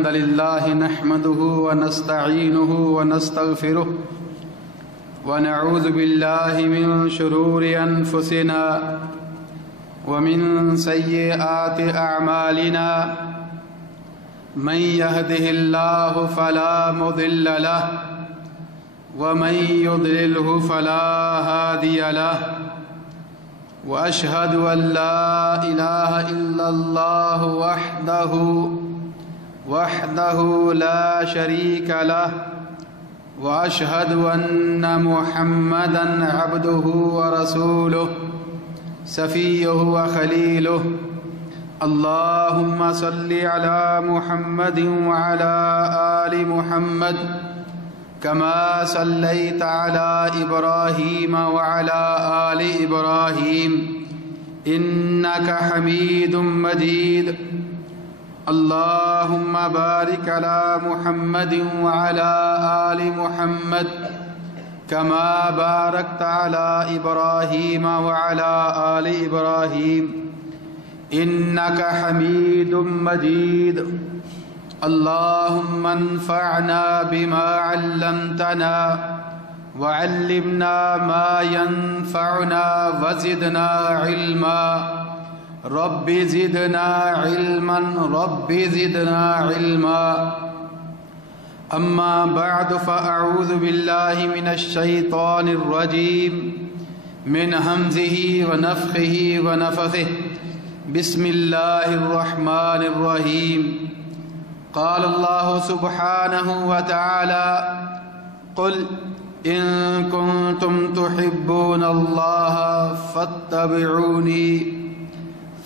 الحمد لله نحمده ونستعينه ونستغفره ونعوذ بالله من شرور أنفسنا ومن سيئات أعمالنا من يهده الله فلا مضل له ومن يضلله فلا هادي له وأشهد أن لا إله إلا الله وحده لا شريك له وأشهد أن محمدًا عبده ورسوله صفيه وخليله اللهم صل على محمد وعلى آل محمد كما صليت على إبراهيم وعلى آل إبراهيم إنك حميد مجيد اللهم بارك على محمد وعلى آل محمد كما باركت على إبراهيم وعلى آل إبراهيم إنك حميد مجيد اللهم انفعنا بما علمتنا وعلمنا ما ينفعنا وزدنا علما رب زدنا علما أما بعد فأعوذ بالله من الشيطان الرجيم من همزه ونفخه ونفثه بسم الله الرحمن الرحيم قال الله سبحانه وتعالى قل إن كنتم تحبون الله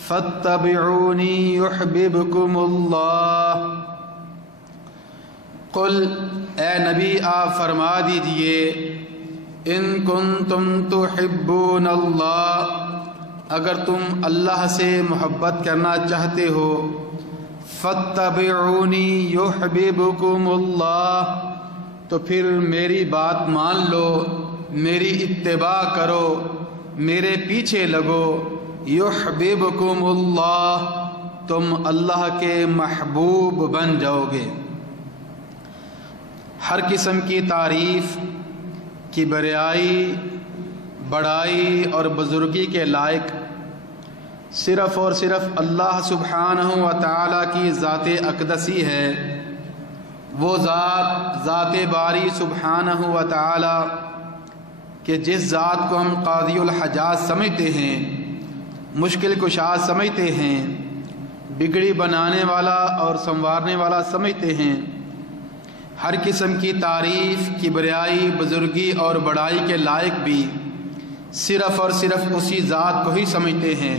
فاتبعوني يحببكم اللہ قل اے نبی آپ فرما دیجئے ان کنتم تحبون اللہ اگر تم اللہ سے محبت کرنا چاہتے ہو فاتبعونی یحببکم اللہ تو پھر میری بات مان لو میری اتباع کرو میرے پیچھے لگو یحببکم اللہ تم اللہ کے محبوب بن جاؤ گے۔ ہر قسم کی تعریف کبریائی بڑائی اور بزرگی کے لائق صرف اور صرف اللہ سبحانہ و تعالیٰ کی ذات اقدسی ہے۔ وہ ذات باری سبحانہ و تعالیٰ کہ جس ذات کو ہم قاضی الحاجات سمجھتے ہیں مشکل کشا سمجھتے ہیں بگڑی بنانے والا اور سنوارنے والا سمجھتے ہیں، ہر قسم کی تعریف کبریائی بزرگی اور بڑائی کے لائق بھی صرف اور صرف اسی ذات کو ہی سمجھتے ہیں۔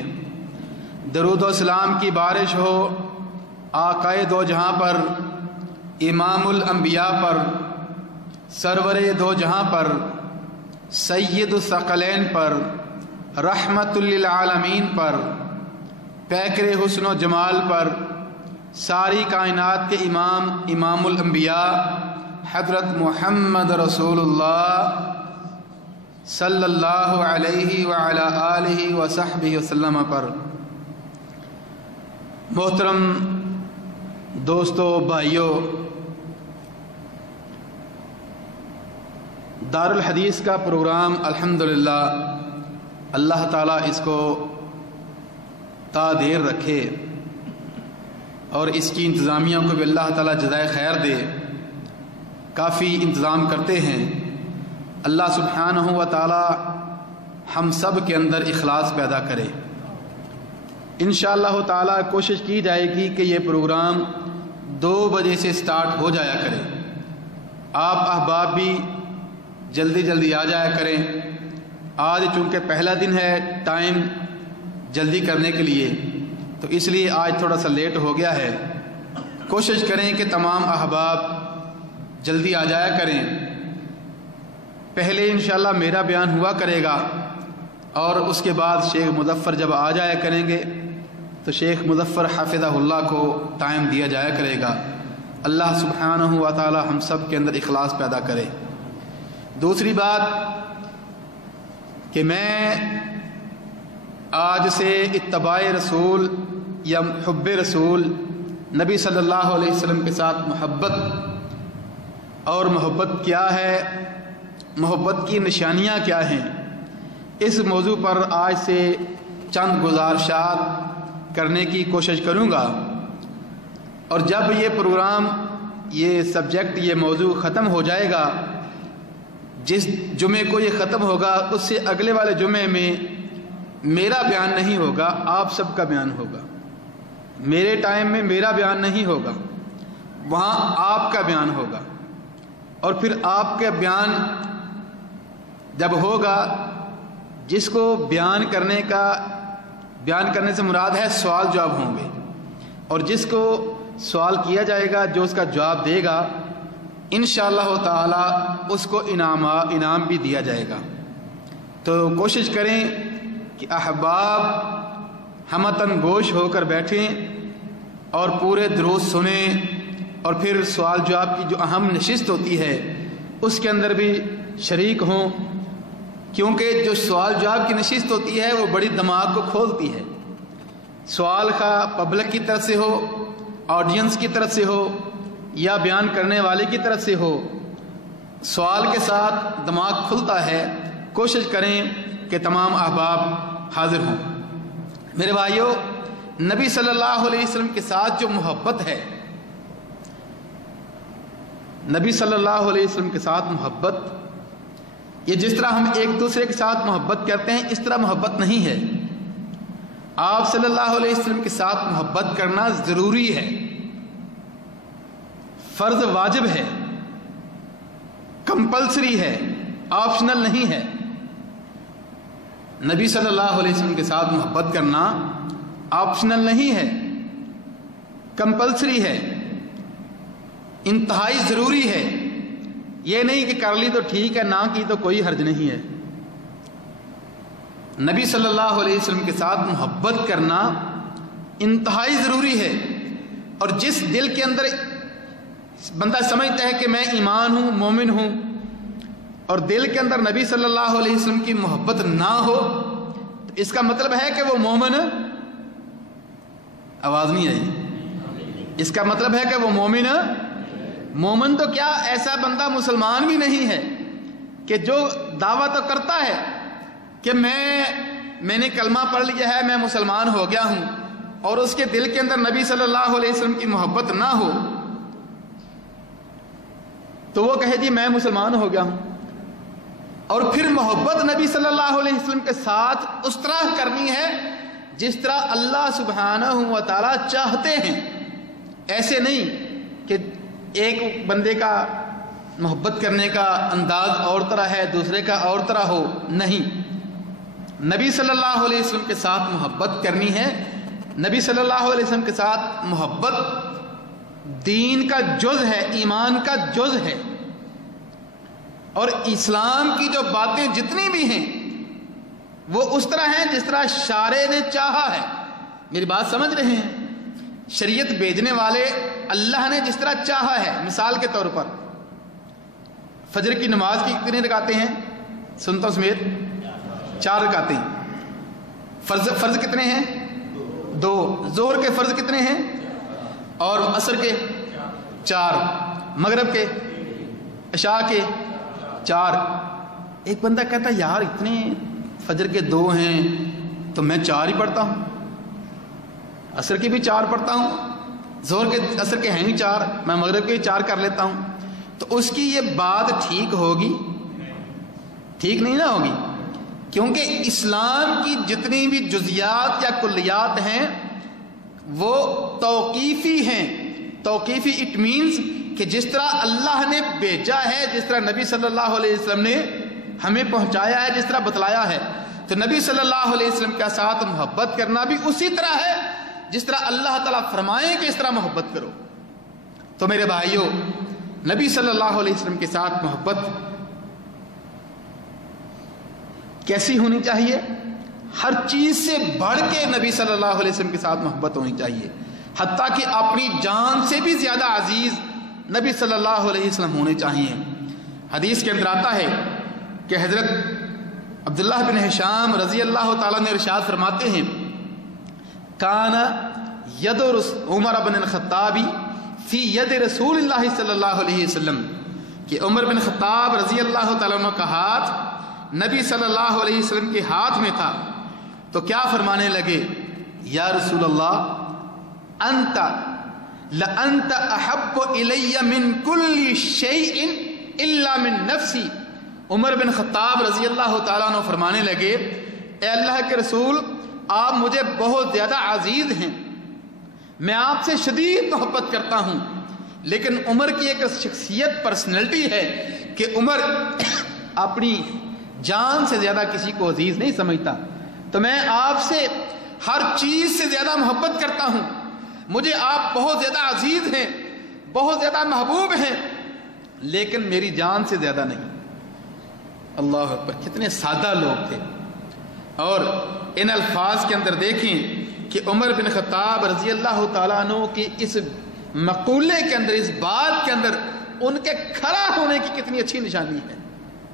درود و سلام کی بارش ہو آقائے دو جہاں پر امام الانبیاء پر سرور دو جہاں پر سید الثقلین پر رحمت للعالمین پر پیکر حسن و جمال پر ساری کائنات کے امام الانبیاء حضرت محمد رسول اللہ صلی اللہ علیہ وعلی آلہ وصحبہ وسلم پر۔ محترم دوستو بھائیو، دارالحدیث کا پروگرام الحمدللہ اللہ تعالیٰ اس کو تا دیر رکھے اور اس کی انتظامیہ کو بھی اللہ تعالیٰ جزائے خیر دے، کافی انتظام کرتے ہیں۔ اللہ سبحانہ و تعالیٰ ہم سب کے اندر اخلاص پیدا کرے۔ انشاءاللہ تعالیٰ کوشش کی جائے گی کہ یہ پروگرام 2 بجے سے سٹارٹ ہو جایا کرے۔ آپ احباب بھی جلدی آ جایا کریں۔ آج چونکہ پہلا دن ہے ٹائم جلدی کرنے کے لیے تو اس لیے آج تھوڑا سا لیٹ ہو گیا ہے۔ کوشش کریں کہ تمام احباب جلدی آ جایا کریں۔ پہلے انشاءاللہ میرا بیان ہوا کرے گا اور اس کے بعد شیخ مظفر جب آ جایا کریں گے تو شیخ مظفر حافظہ اللہ کو ٹائم دیا جایا کرے گا۔ اللہ سبحانہ و تعالی ہم سب کے اندر اخلاص پیدا کرے۔ دوسری بات کہ میں آج سے اتباع رسول یا حب رسول نبی صلی اللہ علیہ وسلم کے ساتھ محبت اور محبت کیا ہے، محبت کی نشانیاں کیا ہیں، اس موضوع پر آج سے چند گزارشات کرنے کی کوشش کروں گا۔ اور جب یہ پروگرام، یہ سبجیکٹ، یہ موضوع ختم ہو جائے گا، جس جمعے کو یہ ختم ہوگا اس سے اگلے والے جمعے میں میرا بیان نہیں ہوگا، آپ سب کا بیان ہوگا۔ میرے ٹائم میں میرا بیان نہیں ہوگا، وہاں آپ کا بیان ہوگا۔ اور پھر آپ کا بیان جب ہوگا، جس کو بیان کرنے سے مراد ہے سوال جواب ہوں گے، اور جس کو سوال کیا جائے گا، جو اس کا جواب دے گا، انشاءاللہ تعالی اس کو انعام بھی دیا جائے گا۔ تو کوشش کریں کہ احباب ہمتن گوش ہو کر بیٹھیں اور پورے دروس سنیں، اور پھر سوال جواب کی جو اہم نشست ہوتی ہے اس کے اندر بھی شریک ہوں، کیونکہ جو سوال جواب کی نشست ہوتی ہے وہ بڑی دماغ کو کھولتی ہے۔ سوال کا پبلک کی طرف سے ہو، آڈینس کی طرف سے ہو، یا بیان کرنے والے کی طرف سے ہو، سوال کے ساتھ دماغ کھلتا ہے۔ کوشش کریں کہ تمام احباب حاضر ہوں۔ میرے بھائیوں، نبی صلی اللہ علیہ وسلم کے ساتھ جو محبت ہے، نبی صلی اللہ علیہ وسلم کے ساتھ محبت، یہ جس طرح ہم ایک دوسرے کے ساتھ محبت کرتے ہیں اس طرح محبت نہیں ہے۔ آپ صلی اللہ علیہ وسلم کے ساتھ محبت کرنا ضروری ہے، فرض واجب ہے، کمپلسری ہے، آپشنل نہیں ہے۔ نبی صلی اللہ علیہ وسلم کے ساتھ محبت کرنا آپشنل نہیں ہے، کمپلسری ہے، انتہائی ضروری ہے۔ یہ نہیں کہ کر لی تو ٹھیک ہے، نہ کی تو کوئی حرج نہیں ہے۔ نبی صلی اللہ علیہ وسلم کے ساتھ محبت کرنا انتہائی ضروری ہے۔ اور جس دل کے اندر بندہ سمجھتا ہے کہ میں ایمان ہوں، مومن ہوں، اور دل کے اندر نبی صلی اللہ علیہ وسلم کی محبت نہ ہو، تو اس کا مطلب ہے کہ وہ مومن، آواز نہیں آئی، اس کا مطلب ہے کہ وہ مومن تو کیا، ایسا بندہ مسلمان بھی نہیں ہے کہ جو دعویٰ تو کرتا ہے کہ میں نے کلمہ پڑھ لیا ہے، میں مسلمان ہو گیا ہوں، اور اس کے دل کے اندر نبی صلی اللہ علیہ وسلم کی محبت نہ ہو، تو وہ کہے جی میں مسلمان ہو گیا ہوں۔ اور پھر محبت نبی صلی اللہ علیہ وسلم کے ساتھ اس طرح کرنی ہے جس طرح اللہ سبحانہ و تعالی چاہتے ہیں۔ ایسے نہیں کہ ایک بندے کا محبت کرنے کا انداز اور طرح ہے، دوسرے کا اور طرح ہو، نہیں۔ نبی صلی اللہ علیہ وسلم کے ساتھ محبت کرنی ہے۔ نبی صلی اللہ علیہ وسلم کے ساتھ محبت دین کا جز ہے، ایمان کا جز ہے، اور اسلام کی جو باتیں جتنی بھی ہیں وہ اس طرح ہیں جس طرح شارع نے چاہا ہے۔ میری بات سمجھ رہے ہیں؟ شریعت بھیجنے والے اللہ نے جس طرح چاہا ہے۔ مثال کے طور پر فجر کی نماز کی کتنی رکعتیں ہیں؟ سنتا ہوں سمیت، 4 رکعتیں۔ فرض کتنے ہیں؟ 2۔ ظہر کے فرض کتنے ہیں؟ اور عصر کے 4، مغرب کے، عشاء کے 4۔ ایک بندہ کہتا ہے یار اتنے فجر کے 2 ہیں تو میں 4 ہی پڑھتا ہوں، عصر کے بھی 4 پڑھتا ہوں، ظہر کے عصر کے ہیں ہی 4، میں مغرب کے 4 کر لیتا ہوں۔ تو اس کی یہ بات ٹھیک ہوگی؟ ٹھیک نہیں نہ ہوگی، کیونکہ اسلام کی جتنی بھی جزیات یا کلیات ہیں وہ توقیفی ہیں۔ توقیفی اٹ مینز کہ جس طرح اللہ نے بھیجا ہے، جس طرح نبی صلی اللہ علیہ وسلم نے ہمیں پہنچایا ہے، جس طرح بتلایا ہے، تو نبی صلی اللہ علیہ وسلم کے ساتھ محبت کرنا بھی اسی طرح ہے جس طرح اللہ تعالیٰ فرمائیں کہ اس طرح محبت کرو۔ تو میرے بھائیوں، نبی صلی اللہ علیہ وسلم کے ساتھ محبت کیسی ہونی چاہیے؟ ہر چیز سے بڑھ کے نبی صلی اللہ علیہ وسلم کے ساتھ محبت ہونی چاہیے، حتیٰ کہ اپنی جان سے بھی زیادہ عزیز نبی صلی اللہ علیہ وسلم ہونے چاہیے۔ حدیث کے اندر آتا ہے کہ حضرت عبداللہ بن ہشام رضی اللہ تعالیٰ نے ارشاد فرماتے ہیں، کان ید عمر بن الخطاب فی ید رسول اللہ صلی اللہ علیہ وسلم، کہ عمر بن خطاب رضی اللہ تعالیٰ عنہ کا ہاتھ نبی صلی اللہ علیہ وسلم کے ہاتھ میں تھا، تو کیا فرمانے لگے؟ یا رسول اللہ انت لانت احب الی من کل شیء الا من نفسی۔ عمر بن خطاب رضی اللہ تعالیٰ عنہ فرمانے لگے، اے اللہ کے رسول آپ مجھے بہت زیادہ عزیز ہیں، میں آپ سے شدید محبت کرتا ہوں، لیکن عمر کی ایک شخصیت پرسنالٹی ہے کہ عمر اپنی جان سے زیادہ کسی کو عزیز نہیں سمجھتا، تو میں آپ سے ہر چیز سے زیادہ محبت کرتا ہوں، مجھے آپ بہت زیادہ عزیز ہیں، بہت زیادہ محبوب ہیں، لیکن میری جان سے زیادہ نہیں۔ اللہ اکبر، کتنے سادہ لوگ تھے۔ اور ان الفاظ کے اندر دیکھیں کہ عمر بن خطاب رضی اللہ تعالیٰ عنہ کی اس مقولے کے اندر، اس بات کے اندر ان کے کھڑا ہونے کی کتنی اچھی نشانی ہے۔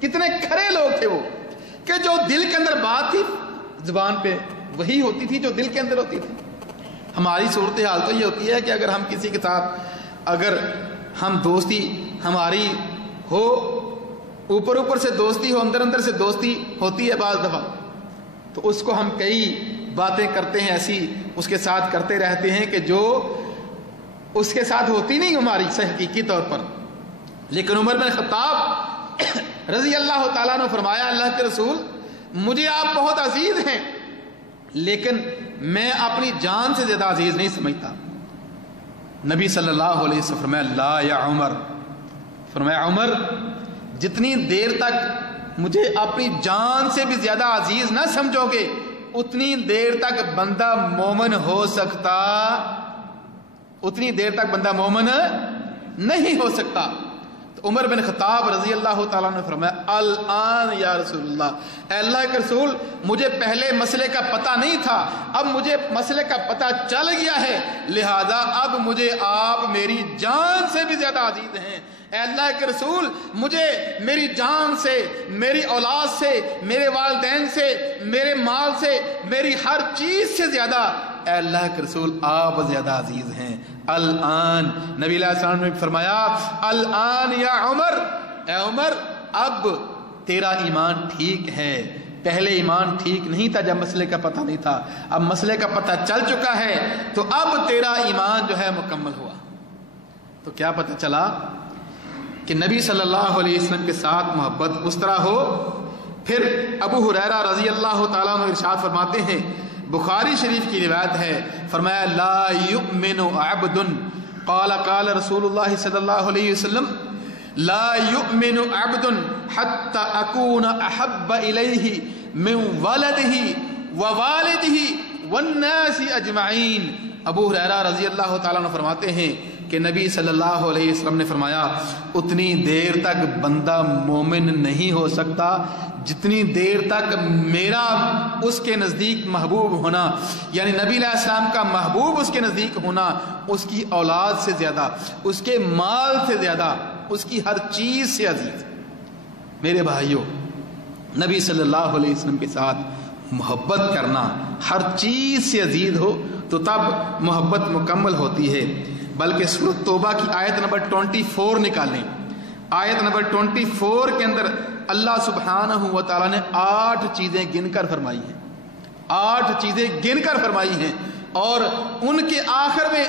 کتنے کھڑے لوگ تھے وہ، کہ جو دل کے اندر بات تھی زبان پہ وہی ہوتی تھی جو دل کے اندر ہوتی تھی۔ ہماری صورتحال تو یہ ہوتی ہے کہ اگر ہم کسی کے ساتھ، اگر ہم دوستی ہماری ہو، اوپر اوپر سے دوستی ہو، اندر اندر سے دوستی ہوتی ہے بعض دفعہ، تو اس کو ہم کئی باتیں کرتے ہیں، ایسی اس کے ساتھ کرتے رہتے ہیں کہ جو اس کے ساتھ ہوتی نہیں ہماری حقیقی طور پر۔ لیکن عمر بن خطاب رضی اللہ تعالیٰ نے فرمایا، اللہ کے رسول مجھے آپ بہت عزیز ہیں، لیکن میں اپنی جان سے زیادہ عزیز نہیں سمجھتا۔ نبی صلی اللہ علیہ وسلم فرمایا، لا یا عمر، فرمایا عمر جتنی دیر تک مجھے اپنی جان سے بھی زیادہ عزیز نہ سمجھو گے، اتنی دیر تک بندہ مومن ہو سکتا، اتنی دیر تک بندہ مومن نہیں ہو سکتا۔ تو عمر بن خطاب رضی اللہ تعالیٰ نے فرمایا، الآن یا رسول اللہ، اے اللہ کے رسول مجھے پہلے مسئلے کا پتہ نہیں تھا، اب مجھے مسئلے کا پتہ چل گیا ہے، لہذا اب مجھے آپ میری جان سے بھی زیادہ عزیز ہیں۔ اے اللہ کے رسول مجھے میری جان سے، میری اولاد سے، میرے والدین سے، میرے مال سے، میری ہر چیز سے زیادہ اے اللہ کے رسول آپ زیادہ عزیز ہیں۔ الآن، نبی علیہ السلام نے فرمایا، الآن یا عمر، اے عمر اب تیرا ایمان ٹھیک ہے، پہلے ایمان ٹھیک نہیں تھا جب مسئلے کا پتہ نہیں تھا، اب مسئلے کا پتہ چل چکا ہے، تو اب تیرا ایمان جو ہے مکمل ہوا۔ تو کیا پتہ چلا کہ نبی صلی اللہ علیہ وسلم کے ساتھ محبت اس طرح ہو۔ پھر ابو ہریرہ رضی اللہ تعالیٰ عنہ ارشاد فرماتے ہیں، بخاری شریف کی روایت ہے، فرمایا لا یؤمن عبد، قال رسول اللہ صلی اللہ علیہ وسلم لا یؤمن عبد حتی اکون احب الیہ من ولدہ ووالدہ والناس اجمعین۔ ابو ہریرہ رضی اللہ تعالیٰ عنہ فرماتے ہیں کہ نبی صلی اللہ علیہ وسلم نے فرمایا، اتنی دیر تک بندہ مومن نہیں ہو سکتا جتنی دیر تک میرا اس کے نزدیک محبوب ہونا، یعنی نبی علیہ السلام کا محبوب اس کے نزدیک ہونا، اس کی اولاد سے زیادہ، اس کے مال سے زیادہ، اس کی ہر چیز سے عزیز۔ میرے بھائیوں، نبی صلی اللہ علیہ وسلم کے ساتھ محبت کرنا، ہر چیز سے عزیز ہو تو تب محبت مکمل ہوتی ہے۔ بلکہ سورۃ توبہ کی آیت نمبر 24 نکالیں، آیت نمبر 24 کے اندر اللہ سبحانہ و تعالیٰ نے 8 چیزیں گن کر فرمائی ہیں، 8 چیزیں گن کر فرمائی ہیں، اور ان کے آخر میں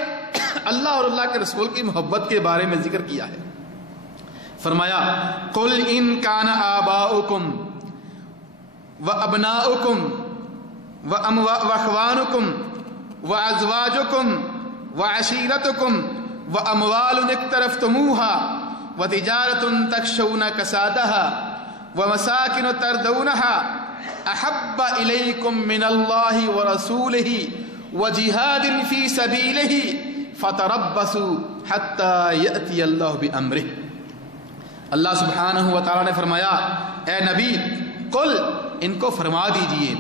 اللہ اور اللہ کے رسول کی محبت کے بارے میں ذکر کیا ہے۔ فرمایا، قل ان کان آباؤکم وابناؤکم واخوانکم وازواجکم وعشیرتکم واموال اقترفتموها وتجارۃ تخشون کسادها ومساکن ترضونها احب الیکم من اللہ ورسولہ وجہاد فی سبیلہ فتربصوا حتی یأتی اللہ بامرہ۔ اللہ سبحانہ و تعالیٰ نے فرمایا، اے نبی قل، ان کو فرما دیجئے،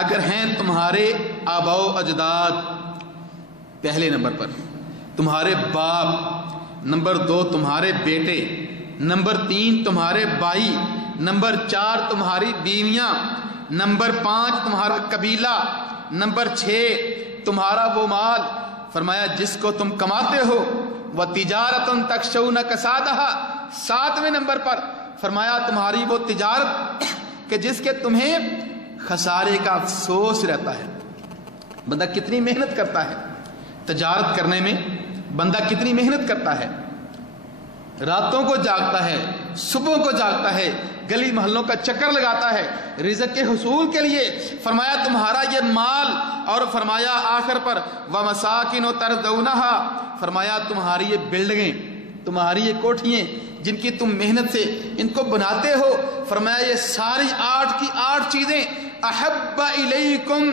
اگر ہیں تمہارے آباء و اجداد، پہلے نمبر پر تمہارے باپ، نمبر 2 تمہارے بیٹے، نمبر 3 تمہارے بھائی، نمبر 4 تمہاری بیویاں، نمبر 5 تمہارا قبیلہ، نمبر 6 تمہارا وہ مال، فرمایا جس کو تم کماتے ہو، وَتِجَارَةٌ تَخْشَوْنَ كَسَادَهَا، 7ویں نمبر پر فرمایا تمہاری وہ تجارت کہ جس کے تمہیں خسارے کا افسوس رہتا ہے۔ بندہ کتنی محنت کرتا ہے تجارت کرنے میں، بندہ کتنی محنت کرتا ہے، راتوں کو جاگتا ہے، صبح کو جاگتا ہے، گلی محلوں کا چکر لگاتا ہے رزق کے حصول کے لیے۔ فرمایا تمہارا یہ مال، اور فرمایا آخر پر وَمَسَاكِنُ تَرْضَوْنَهَا، فرمایا تمہاری یہ بلڈنگیں، تمہاری یہ کوٹھیاں جن کی تم محنت سے ان کو بناتے ہو، فرمایا یہ ساری 8 کی 8 چیزیں احب الیکم،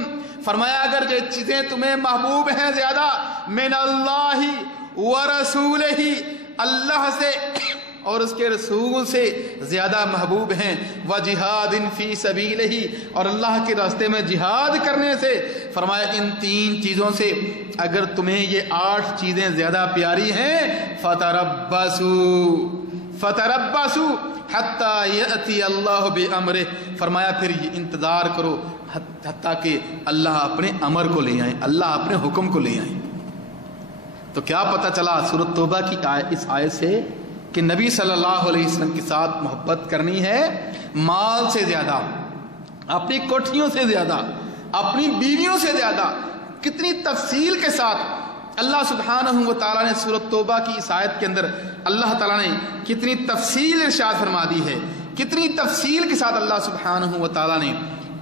فرمایا اگر یہ چیزیں تمہیں محبوب ہیں زیادہ من اللہ ورسولہ، اللہ سے اور اس کے رسول سے زیادہ محبوب ہیں، وجہاد فی سبیلہ، اور اللہ کے راستے میں جہاد کرنے سے، فرمایا ان 3 چیزوں سے اگر تمہیں یہ 8 چیزیں زیادہ پیاری ہیں، فتربصوا حتی یأتی اللہ بامرہ، فرمایا پھر یہ انتظار کرو حتیٰ کہ اللہ اپنے امر کو لے آئیں، اللہ اپنے حکم کو لے آئیں۔ تو کیا پتہ چلا سورۃ توبہ کی اس آیت سے کہ نبی صلی اللہ علیہ وسلم کے ساتھ محبت کرنی ہے مال سے زیادہ، اپنی کوٹھیوں سے زیادہ، اپنی بیویوں سے زیادہ۔ کتنی تفصیل کے ساتھ اللہ سبحانہ و تعالیٰ نے سورۃ توبہ کی اس آیت کے اندر اللہ تعالیٰ نے کتنی تفصیل ارشاد فرما دی ہے، کتنی تفصیل کے ساتھ اللہ سبحانہ و تعالیٰ نے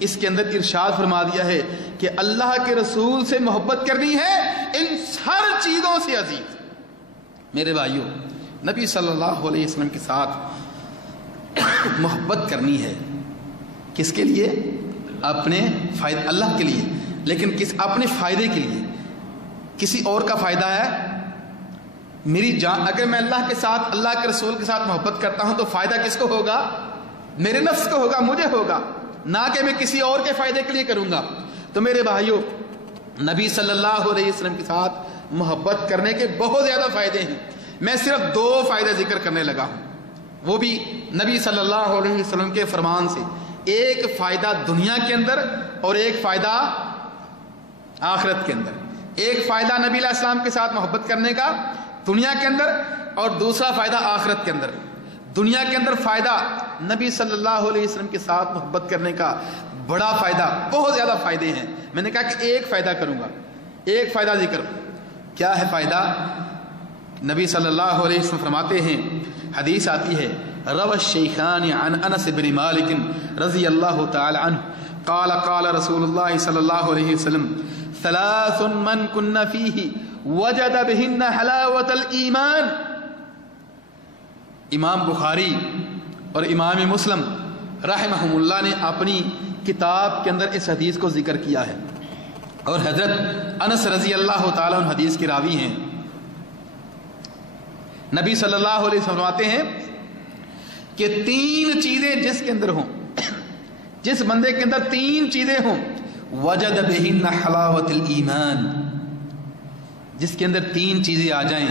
اس کے اندر ارشاد فرما دیا ہے کہ اللہ کے رسول سے محبت کرنی ہے ان ہر چیزوں سے عزیز۔ میرے بھائیوں، نبی صلی اللہ علیہ وسلم کے ساتھ محبت کرنی ہے کس کے لیے؟ اپنے فائدے، اللہ کے لیے، لیکن اپنے فائدے کے لیے۔ کسی اور کا فائدہ ہے؟ میری جان، اگر میں اللہ کے ساتھ، اللہ کے رسول کے ساتھ محبت کرتا ہوں تو فائدہ کس کو ہوگا؟ میرے نفس کو ہوگا، مجھے ہوگا، نہ کہ میں کسی اور کے فائدے کے لیے کروں گا۔ تو میرے بھائیوں، نبی صلی اللہ علیہ وسلم کے ساتھ محبت کرنے کے بہت زیادہ فائدے ہیں، میں صرف 2 فائدے ذکر کرنے لگا ہوں، وہ بھی نبی صلی اللہ علیہ وسلم کے فرمان سے۔ ایک فائدہ دنیا کے اندر اور ایک فائدہ آخرت کے اندر۔ ایک فائدہ نبی علیہ السلام کے ساتھ محبت کرنے کا دنیا کے اندر، اور دوسرا فائدہ آخرت کے اندر۔ دنیا کے اندر فائدہ نبی صلی اللہ علیہ وسلم کے ساتھ محبت کرنے کا بڑا فائدہ، بہت زیادہ فائدے ہیں۔ میں نے کہا کہ ایک فائدہ کروں گا، ایک فائدہ ذکر۔ کیا ہے فائدہ؟ نبی صلی اللہ علیہ وسلم فرماتے ہیں، حدیث آتی ہے، روى الشیخان عن انس بن مالک رضی اللہ تعالی عنہ قال قال رسول اللہ صلی اللہ علیہ وسلم 3 من کن فیہ وجد بہن حلاوة الایمان۔ امام بخاری اور امام مسلم رحمہم اللہ نے اپنی کتاب کے اندر اس حدیث کو ذکر کیا ہے، اور حضرت انس رضی اللہ تعالیٰ عنہ حدیث کے راوی ہیں۔ نبی صلی اللہ علیہ وسلم فرماتے ہیں کہ 3 چیزیں جس کے اندر ہوں، جس بندے کے اندر 3 چیزیں ہوں، وجد بہن حلاوت الایمان، جس کے اندر 3 چیزیں آ جائیں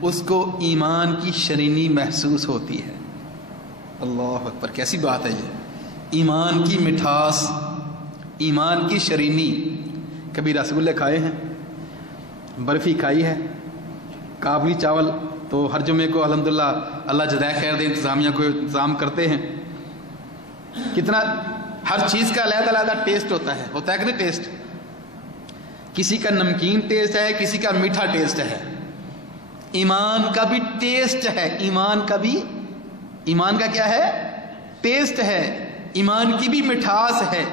اس کو ایمان کی شرینی محسوس ہوتی ہے۔ اللہ اکبر، کیسی بات ہے یہ! ایمان کی مٹھاس، ایمان کی شرینی۔ کبھی رسگلے کھائے ہیں، برفی کھائی ہے، کابلی چاول تو ہر جمعے کو الحمدللہ اللہ جزائے خیر دے انتظامیہ کو انتظام کرتے ہیں۔ کتنا ہر چیز کا علیحدہ علیحدہ ٹیسٹ ہوتا ہے کہ نہیں ٹیسٹ؟ کسی کا نمکین ٹیسٹ ہے، کسی کا میٹھا ٹیسٹ ہے۔ ایمان کا بھی ٹیسٹ ہے، ایمان کا کیا ہے؟ ٹیسٹ ہے، ایمان کی بھی مٹھاس ہے،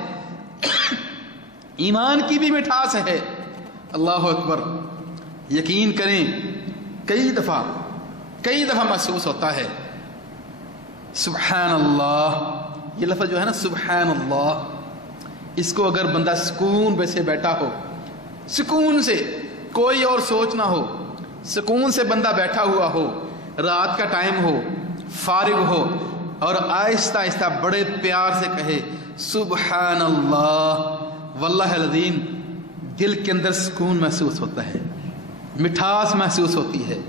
ایمان کی بھی مٹھاس ہے۔ اللہ اکبر، یقین کریں کئی دفعہ محسوس ہوتا ہے۔ سبحان اللہ، یہ لفظ جو ہے نا سبحان اللہ، اس کو اگر بندہ سکون سے بیٹھا ہو، سکون سے، کوئی اور سوچ نہ ہو، سکون سے بندہ بیٹھا ہوا ہو، رات کا ٹائم ہو، فارغ ہو، اور آہستہ آہستہ بڑے پیار سے کہے سبحان اللہ، واللہ العظیم دل کے اندر سکون محسوس ہوتا ہے، مٹھاس محسوس ہوتی ہے،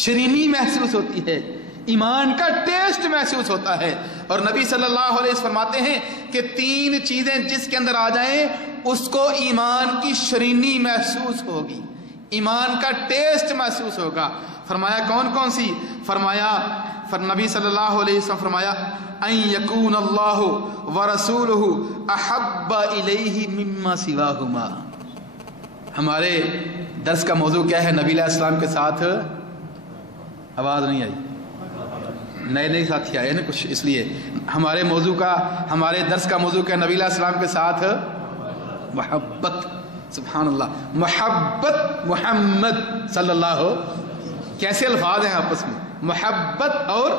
شرینی محسوس ہوتی ہے، ایمان کا ٹیسٹ محسوس ہوتا ہے۔ اور نبی صلی اللہ علیہ وسلم فرماتے ہیں کہ 3 چیزیں جس کے اندر آ جائیں اس کو ایمان کی شرینی محسوس ہوگی، ایمان کا ٹیسٹ محسوس ہوگا. فرمایا کون کون سی؟ فرمایا نبی صلی اللہ علیہ وسلم فرمایا ان یکون اللہ ورسولہ احب الیہ مما سواہما. ہمارے درس کا موضوع کیا ہے؟ نبی علیہ السلام کے ساتھ. آواز نہیں آئی؟ نئے ساتھی آئے نا کچھ، اس لیے ہمارے درس کا موضوع کیا؟ نبی علیہ السلام کے ساتھ محبت. سبحان اللہ، محبت محمد صلی اللہ. کیسے الفاظ ہیں آپس میں، محبت اور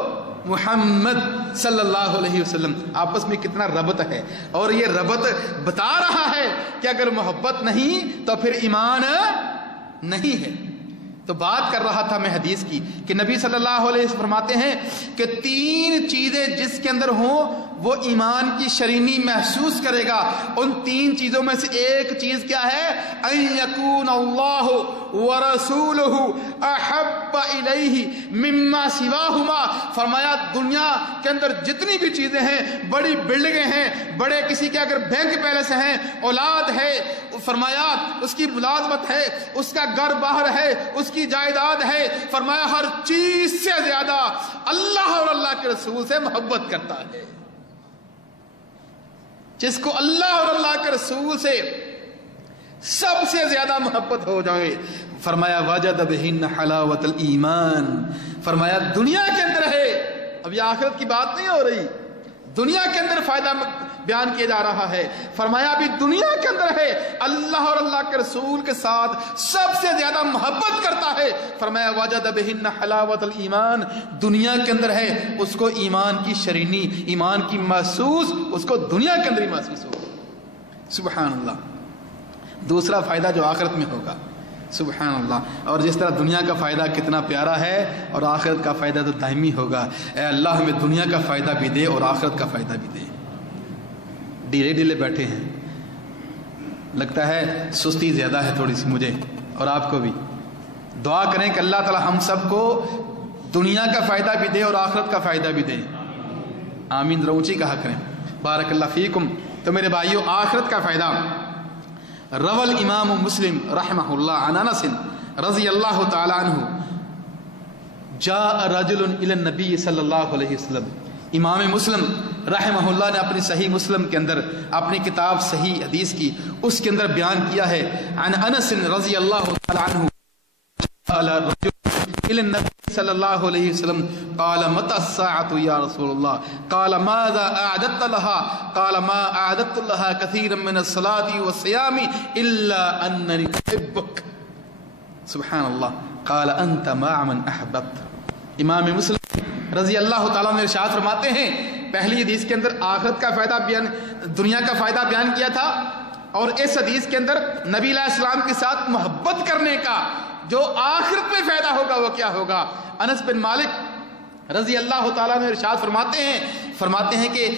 محمد صلی اللہ علیہ وسلم، آپس میں کتنا ربط ہے. اور یہ ربط بتا رہا ہے کہ اگر محبت نہیں تو پھر ایمان نہیں ہے. تو بات کر رہا تھا میں حدیث کی کہ نبی صلی اللہ علیہ وسلم فرماتے ہیں کہ 3 چیزیں جس کے اندر ہوں وہ ایمان کی شرینی محسوس کرے گا. ان 3 چیزوں میں سے ایک چیز کیا ہے؟ ان یکون اللہ ورسولہ احب الیہ مما سواہما. فرمایا دنیا کے اندر جتنی بھی چیزیں ہیں، بڑی بلڈنگیں ہیں، بڑے کسی کے اگر بینک پیلس ہیں، اولاد ہے، فرمایا اس کی ملازمت ہے، اس کا گھر باہر ہے، اس کی جائیداد ہے، فرمایا ہر چیز سے زیادہ اللہ اور اللہ کے رسول سے محبت کرتا ہے. جس کو اللہ اور اللہ کے رسول سے سب سے زیادہ محبت ہو جائے، فرمایا وجد بہن حلاوت الایمان. فرمایا دنیا کے اندر ہے، اب یہ آخرت کی بات نہیں ہو رہی، دنیا کے اندر فائدہ بیان کیا جا رہا ہے. فرمایا ابھی دنیا کے اندر ہے، اللہ اور اللہ کے رسول کے ساتھ سب سے زیادہ محبت کرتا ہے. فرمایا وجد بہن حلاوت الایمان، دنیا کے اندر ہے، اس کو ایمان کی شرینی، ایمان کی محسوس اس کو دنیا کے اندر ہی محسوس ہوگا. سبحان اللہ. دوسرا فائدہ جو آخرت میں ہوگا، سبحان اللہ. اور جس طرح دنیا کا فائدہ کتنا پیارا ہے اور آخرت کا فائدہ تو دائمی ہوگا. اے اللہ ہمیں دنیا کا فائدہ بھی دے اور آخرت کا فائدہ بھی دے. ڈھیلے بیٹھے ہیں، لگتا ہے سستی زیادہ ہے تھوڑی سی مجھے اور آپ کو بھی. دعا کریں کہ اللہ تعالی ہم سب کو دنیا کا فائدہ بھی دے اور آخرت کا فائدہ بھی دے. آمین. اونچی کہا کریں. بارک اللہ فیکم. تو میرے بھائیوں، آخرت کا فائدہ روى الامام مسلم رحمہ اللہ عن انس رضی اللہ تعالی عنہ جاء رجل الى النبی صلی اللہ علیہ وسلم. امام مسلم رحمہ اللہ نے اپنی صحیح مسلم کے اندر اپنی کتاب صحیح حدیث کی اس کے اندر بیان کیا ہے. عن انس رضی اللہ تعالی عنہ قال رجل الى النبي صلی اللہ علیہ وسلم قال متى الساعة یا رسول اللہ قال ماذا اعددت لها قال ما اعددت لها كثيرا من الصلاة والصيام الا انني احبك. سبحان اللہ. قال انت مع من احببت. امام مسلم رضی اللہ تعالیٰ نے ارشاد فرماتے ہیں، پہلی حدیث کے اندر آخرت کا فائدہ بیان، دنیا کا فائدہ بیان کیا تھا، اور اس حدیث کے اندر نبی علیہ السلام کے ساتھ محبت کرنے کا جو آخرت میں فائدہ ہوگا وہ کیا ہوگا. انس بن مالک رضی اللہ تعالیٰ نے ارشاد فرماتے ہیں کہ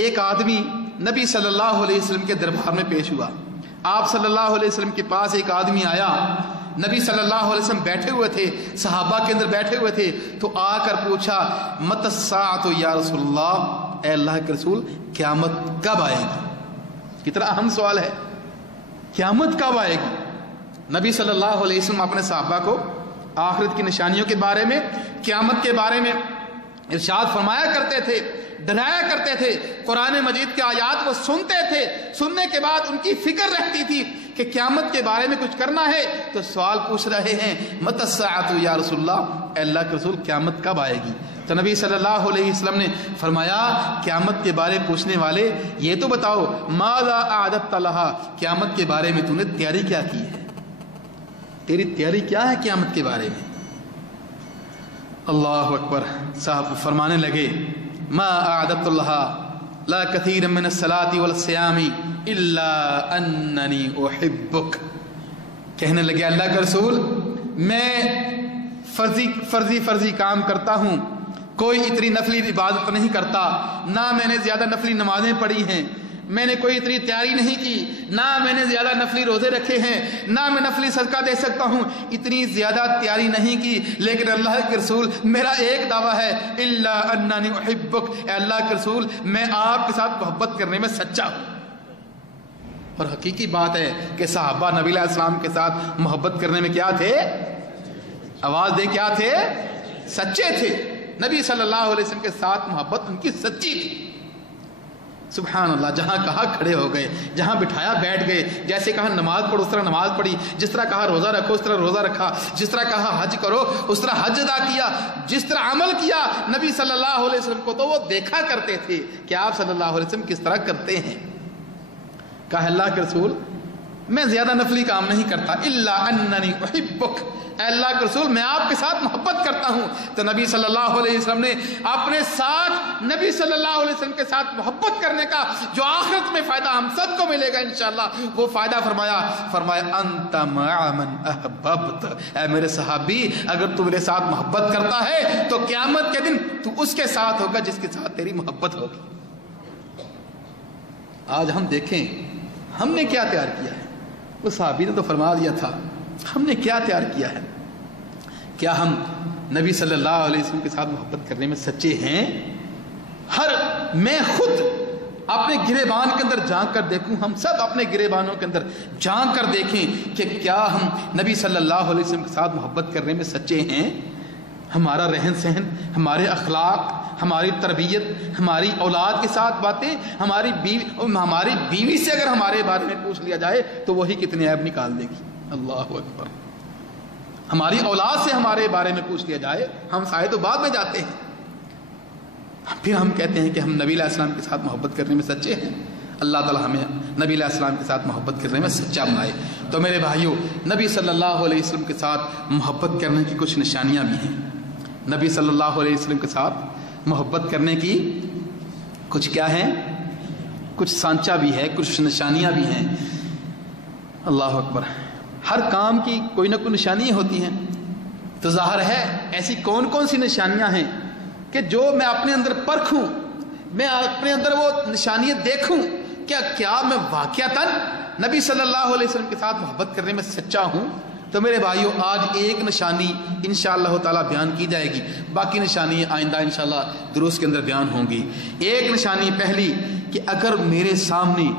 ایک آدمی نبی صلی اللہ علیہ وسلم کے دربار میں پیش ہوا. آپ صلی اللہ علیہ وسلم کے پاس ایک آدمی آیا. نبی صلی اللہ علیہ وسلم بیٹھے ہوئے تھے، صحابہ کے اندر بیٹھے ہوئے تھے، تو آ کر پوچھا متی الساعۃ یا رسول اللہ، اے اللہ کے رسول قیامت کب آئے گی؟ کتنا اہم سوال ہے، قیامت کب آئے گی؟ نبی صلی اللہ علیہ وسلم اپنے صحابہ کو آخرت کی نشانیوں کے بارے میں، قیامت کے بارے میں ارشاد فرمایا کرتے تھے، ڈرایا کرتے تھے. قرآن مجید کے آیات وہ سنتے تھے، سننے کے بعد ان کی فکر رہتی تھی کہ قیامت کے بارے میں کچھ کرنا ہے تو سوال پوچھ رہے ہیں متی الساعۃ یا رسول اللہ، اے اللہ کے رسول قیامت کب آئے گی؟ تو نبی صلی اللہ علیہ وسلم نے فرمایا قیامت کے بارے پوچھنے والے یہ تو بتاؤ ماذا اعددت لها، قیامت کے بارے میں تو نے تیاری کیا کی ہے، تیری تیاری کیا ہے قیامت کے بارے میں؟ اللہ اکبر. صاحب فرمانے لگے ما اعددت لها لا كثيرا من الصلاة والصيام الا انني احبك. کہنے لگے اللہ کے رسول میں فرضی کام کرتا ہوں، کوئی اتنی نفلی عبادت نہیں کرتا، نہ میں نے زیادہ نفلی نمازیں پڑھی ہیں، میں نے کوئی اتنی تیاری نہیں کی، نہ میں نے زیادہ نفلی روزے رکھے ہیں، نہ میں نفلی صدقہ دے سکتا ہوں، اتنی زیادہ تیاری نہیں کی، لیکن اللہ کے رسول میرا ایک دعویٰ ہے الا اننی احبک، اے اللہ کے رسول میں آپ کے ساتھ محبت کرنے میں سچا ہوں. اور حقیقی بات ہے کہ صحابہ نبی علیہ السلام کے ساتھ محبت کرنے میں کیا تھے؟ آواز دے، کیا تھے؟ سچے تھے۔ نبی صلی اللہ علیہ وسلم کے ساتھ محبت ان کی سچی تھی۔ سبحان اللہ، جہاں کہا کھڑے ہو گئے، جہاں بٹھایا بیٹھ گئے، جیسے کہا نماز پڑھو اس طرح نماز پڑھی، جس طرح کہا روزہ رکھو اس طرح روزہ رکھا، جس طرح کہا حج کرو اس طرح حج ادا کیا، جس طرح عمل کیا نبی صلی اللہ علیہ وسلم کو تو وہ دیکھا کرتے تھے کہ آپ صلی اللہ علیہ وسلم کس طرح کرتے ہیں۔ کہا اللہ کے رسول میں زیادہ نفلی کام نہیں کرتا، الا اننی احبک، اے اللہ کے رسول میں آپ کے ساتھ محبت کرتا ہوں۔ تو نبی صلی اللہ علیہ وسلم نے اپنے ساتھ نبی صلی اللہ علیہ وسلم کے ساتھ محبت کرنے کا جو آخرت میں فائدہ ہم سب کو ملے گا انشاءاللہ، وہ فائدہ فرمایا انت مع من احببت، اے میرے صحابی اگر تو میرے ساتھ محبت کرتا ہے تو قیامت کے دن تو اس کے ساتھ ہوگا جس کے ساتھ تیری محبت ہوگی۔ آج ہم دیکھیں ہم نے کیا تیار کیا ہے، وہ صحابی نے تو فرما دیا تھا، ہم نے کیا تیار کیا ہے؟ کیا ہم نبی صلی اللہ علیہ وسلم کے ساتھ محبت کرنے میں سچے ہیں؟ میں خود اپنے گریبان کے اندر جھانک کر دیکھوں، ہم سب اپنے گریبانوں کے اندر جھانک کر دیکھیں کہ کیا ہم نبی صلی اللہ علیہ وسلم کے ساتھ محبت کرنے میں سچے ہیں؟ ہمارا رہن سہن، ہمارے اخلاق، ہماری تربیت، ہماری اولاد کے ساتھ باتیں، ہماری بیوی سے اگر ہمارے بارے میں پوچھ لیا جائے تو وہی کتنے عیب نکال دے گی۔ اللہ اکبر۔ ہماری اولاد سے ہمارے بارے میں پوچھ لیا جائے، ہم شاید تو بعد میں جاتے ہیں، پھر ہم کہتے ہیں کہ ہم نبی علیہ السلام کے ساتھ محبت کرنے میں سچے ہیں۔ اللہ تعالی ہمیں نبی علیہ السلام کے ساتھ محبت کرنے میں سچا بنائے۔ تو میرے بھائیوں، نبی صلی اللہ علیہ وسلم کے ساتھ محبت کرنے کی کچھ نشانیاں بھی ہیں۔ نبی صلی اللہ علیہ وسلم کے ساتھ محبت کرنے کی کچھ کیا ہیں؟ کچھ سانچہ بھی ہے، کچھ نشانیاں بھی ہیں۔ اللہ اکبر۔ ہر کام کی کوئی نہ کوئی نشانی ہوتی ہیں، تو ظاہر ہے ایسی کون کون سی نشانیاں ہیں کہ جو میں اپنے اندر پرکھوں، میں اپنے اندر وہ نشانیاں دیکھوں کیا میں واقعتاً نبی صلی اللہ علیہ وسلم کے ساتھ محبت کرنے میں سچا ہوں۔ تو میرے بھائیوں، آج ایک نشانی انشاءاللہ تعالی بیان کی جائے گی، باقی نشانی آئندہ انشاءاللہ دروس کے اندر بیان ہوں گی۔ ایک نشانی پہلی کہ اگر میرے سامنے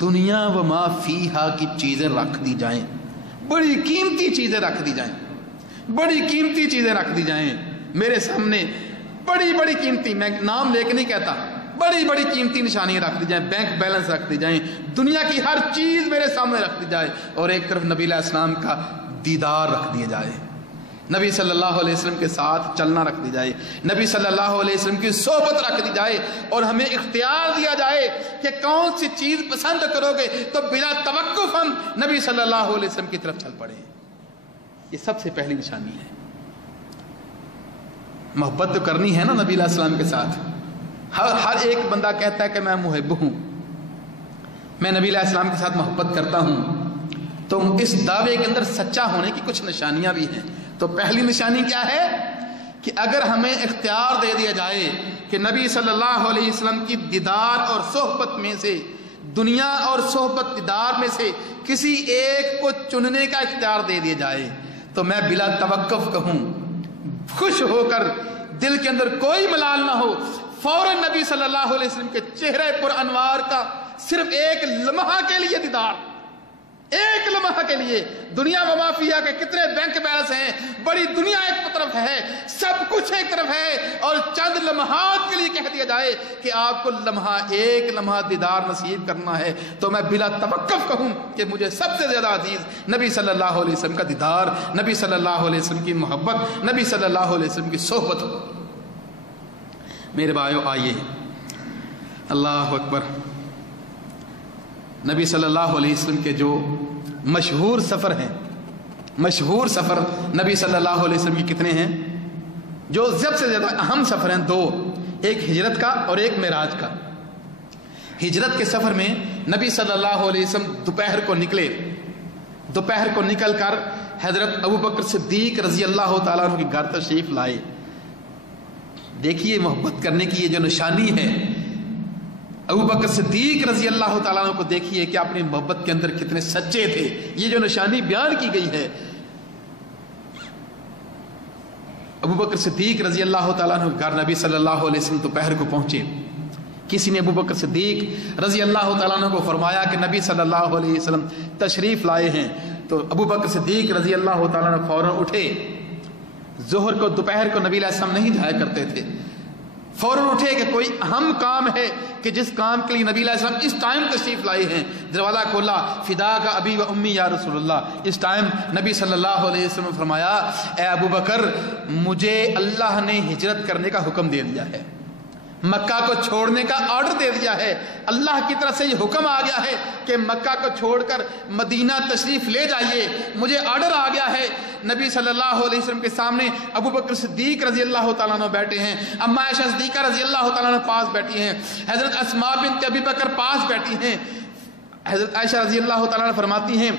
دنیا و ما فیہا کی چیزیں رکھ دی جائیں، بڑی قیمتی چیزیں رکھ دی جائیں، بڑی قیمتی چیزیں رکھ دی جائیں میرے سامنے، بڑی بڑی قیمتی، میں نام لے کے نہیں کہتا، بڑی بڑی قیمتی نشانیاں رکھ دی جائیں، بینک بیلنس رکھ دی جائیں، دنیا کی ہر چیز میرے سامنے رکھ دی جائے، اور ایک طرف نبی علیہ السلام کا دیدار رکھ دیا جائے، نبی صلی اللہ علیہ وسلم کے ساتھ چلنا رکھ دی جائے، نبی صلی اللہ علیہ وسلم کی صحبت رکھ دی جائے، اور ہمیں اختیار دیا جائے کہ کون سی چیز پسند کرو گے تو بلا توقف ہم نبی صلی اللہ علیہ وسلم کی طرف چل پڑے۔ یہ سب سے پہلی نشانی ہے۔ محبت تو کرنی ہے نا نبی علیہ السلام کے ساتھ۔ ہر ایک بندہ کہتا ہے کہ میں محب ہوں، میں نبی علیہ السلام کے ساتھ محبت کرتا ہوں، تو اس دعوے کے اندر سچا ہونے کی کچھ نشانیاں بھی ہیں۔ تو پہلی نشانی کیا ہے کہ اگر ہمیں اختیار دے دیا جائے کہ نبی صلی اللہ علیہ وسلم کی دیدار اور صحبت میں سے، دنیا اور صحبت دیدار میں سے کسی ایک کو چننے کا اختیار دے دیا جائے، تو میں بلا توقف کہوں، خوش ہو کر، دل کے اندر کوئی ملال نہ ہو، فوراً نبی صلی اللہ علیہ وسلم کے چہرے پر انوار کا صرف ایک لمحہ کے لیے دیدار، ایک لمحہ کے لیے، دنیا و ما فیہا کے کتنے بینک بیلنس ہیں، بڑی دنیا ایک طرف ہے، سب کچھ ایک طرف ہے، اور چند لمحات کے لیے کہہ دیا جائے کہ آپ کو ایک لمحہ دیدار نصیب کرنا ہے، تو میں بلا توقف کہوں کہ مجھے سب سے زیادہ عزیز نبی صلی اللہ علیہ وسلم کا دیدار، نبی صلی اللہ علیہ وسلم کی محبت، نبی صلی اللہ علیہ وسلم کی صحبت ہو۔ میرے بھائیو، آئیے، اللہ اکبر۔ نبی صلی اللہ علیہ وسلم کے جو مشہور سفر ہیں، مشہور سفر نبی صلی اللہ علیہ وسلم کی کتنے ہیں؟ جو سب سے زیادہ اہم سفر ہیں دو، ایک ہجرت کا اور ایک معراج کا۔ ہجرت کے سفر میں نبی صلی اللہ علیہ وسلم دوپہر کو نکلے، دوپہر کو نکل کر حضرت ابوبکر صدیق رضی اللہ تعالیٰ عنہ کے گھر تشریف لائے۔ دیکھیے محبت کرنے کی یہ جو نشانی ہے، ابوبکر صدیق رضی اللہ تعالیٰ عنہ کو دیکھیے کہ اپنی محبت کے اندر کتنے سچے تھے، یہ جو نشانی بیان کی گئی ہے۔ ابوبکر صدیق رضی اللہ تعالیٰ عنہ گھر نبی صلی اللہ علیہ وسلم دوپہر کو پہنچے، کسی نے ابو بکر صدیق رضی اللہ تعالیٰ عنہ کو فرمایا کہ نبی صلی اللہ علیہ وسلم تشریف لائے ہیں، تو ابو بکر صدیق رضی اللہ تعالیٰ عنہ فوراً اٹھے. ظہر کو دوپہر کو نبی علیہ السلام نہیں جایا کرتے تھے. فوراً اٹھے کہ کوئی اہم کام ہے کہ جس کام کے لیے نبی علیہ السلام اس ٹائم تشریف لائے ہیں. دروازہ کھولا، فدا کا ابی و امی یا رسول اللہ. اس ٹائم نبی صلی اللہ علیہ وسلم نے فرمایا اے ابو بکر، مجھے اللہ نے ہجرت کرنے کا حکم دے دیا ہے، مکہ کو چھوڑنے کا آرڈر دے دیا ہے. اللہ کی طرف سے یہ حکم آ گیا ہے کہ مکہ کو چھوڑ کر مدینہ تشریف لے جائیے، مجھے آرڈر آ گیا ہے. نبی صلی اللہ علیہ وسلم کے سامنے ابو بکر صدیق رضی اللہ تعالیٰ عنہ بیٹھے ہیں، اما عائشہ صدیقہ رضی اللہ تعالیٰ عنہ پاس بیٹھی ہیں، حضرت اسماء بنت ابی بکر پاس بیٹھی ہیں. حضرت عائشہ رضی اللہ تعالیٰ عنہ فرماتی ہیں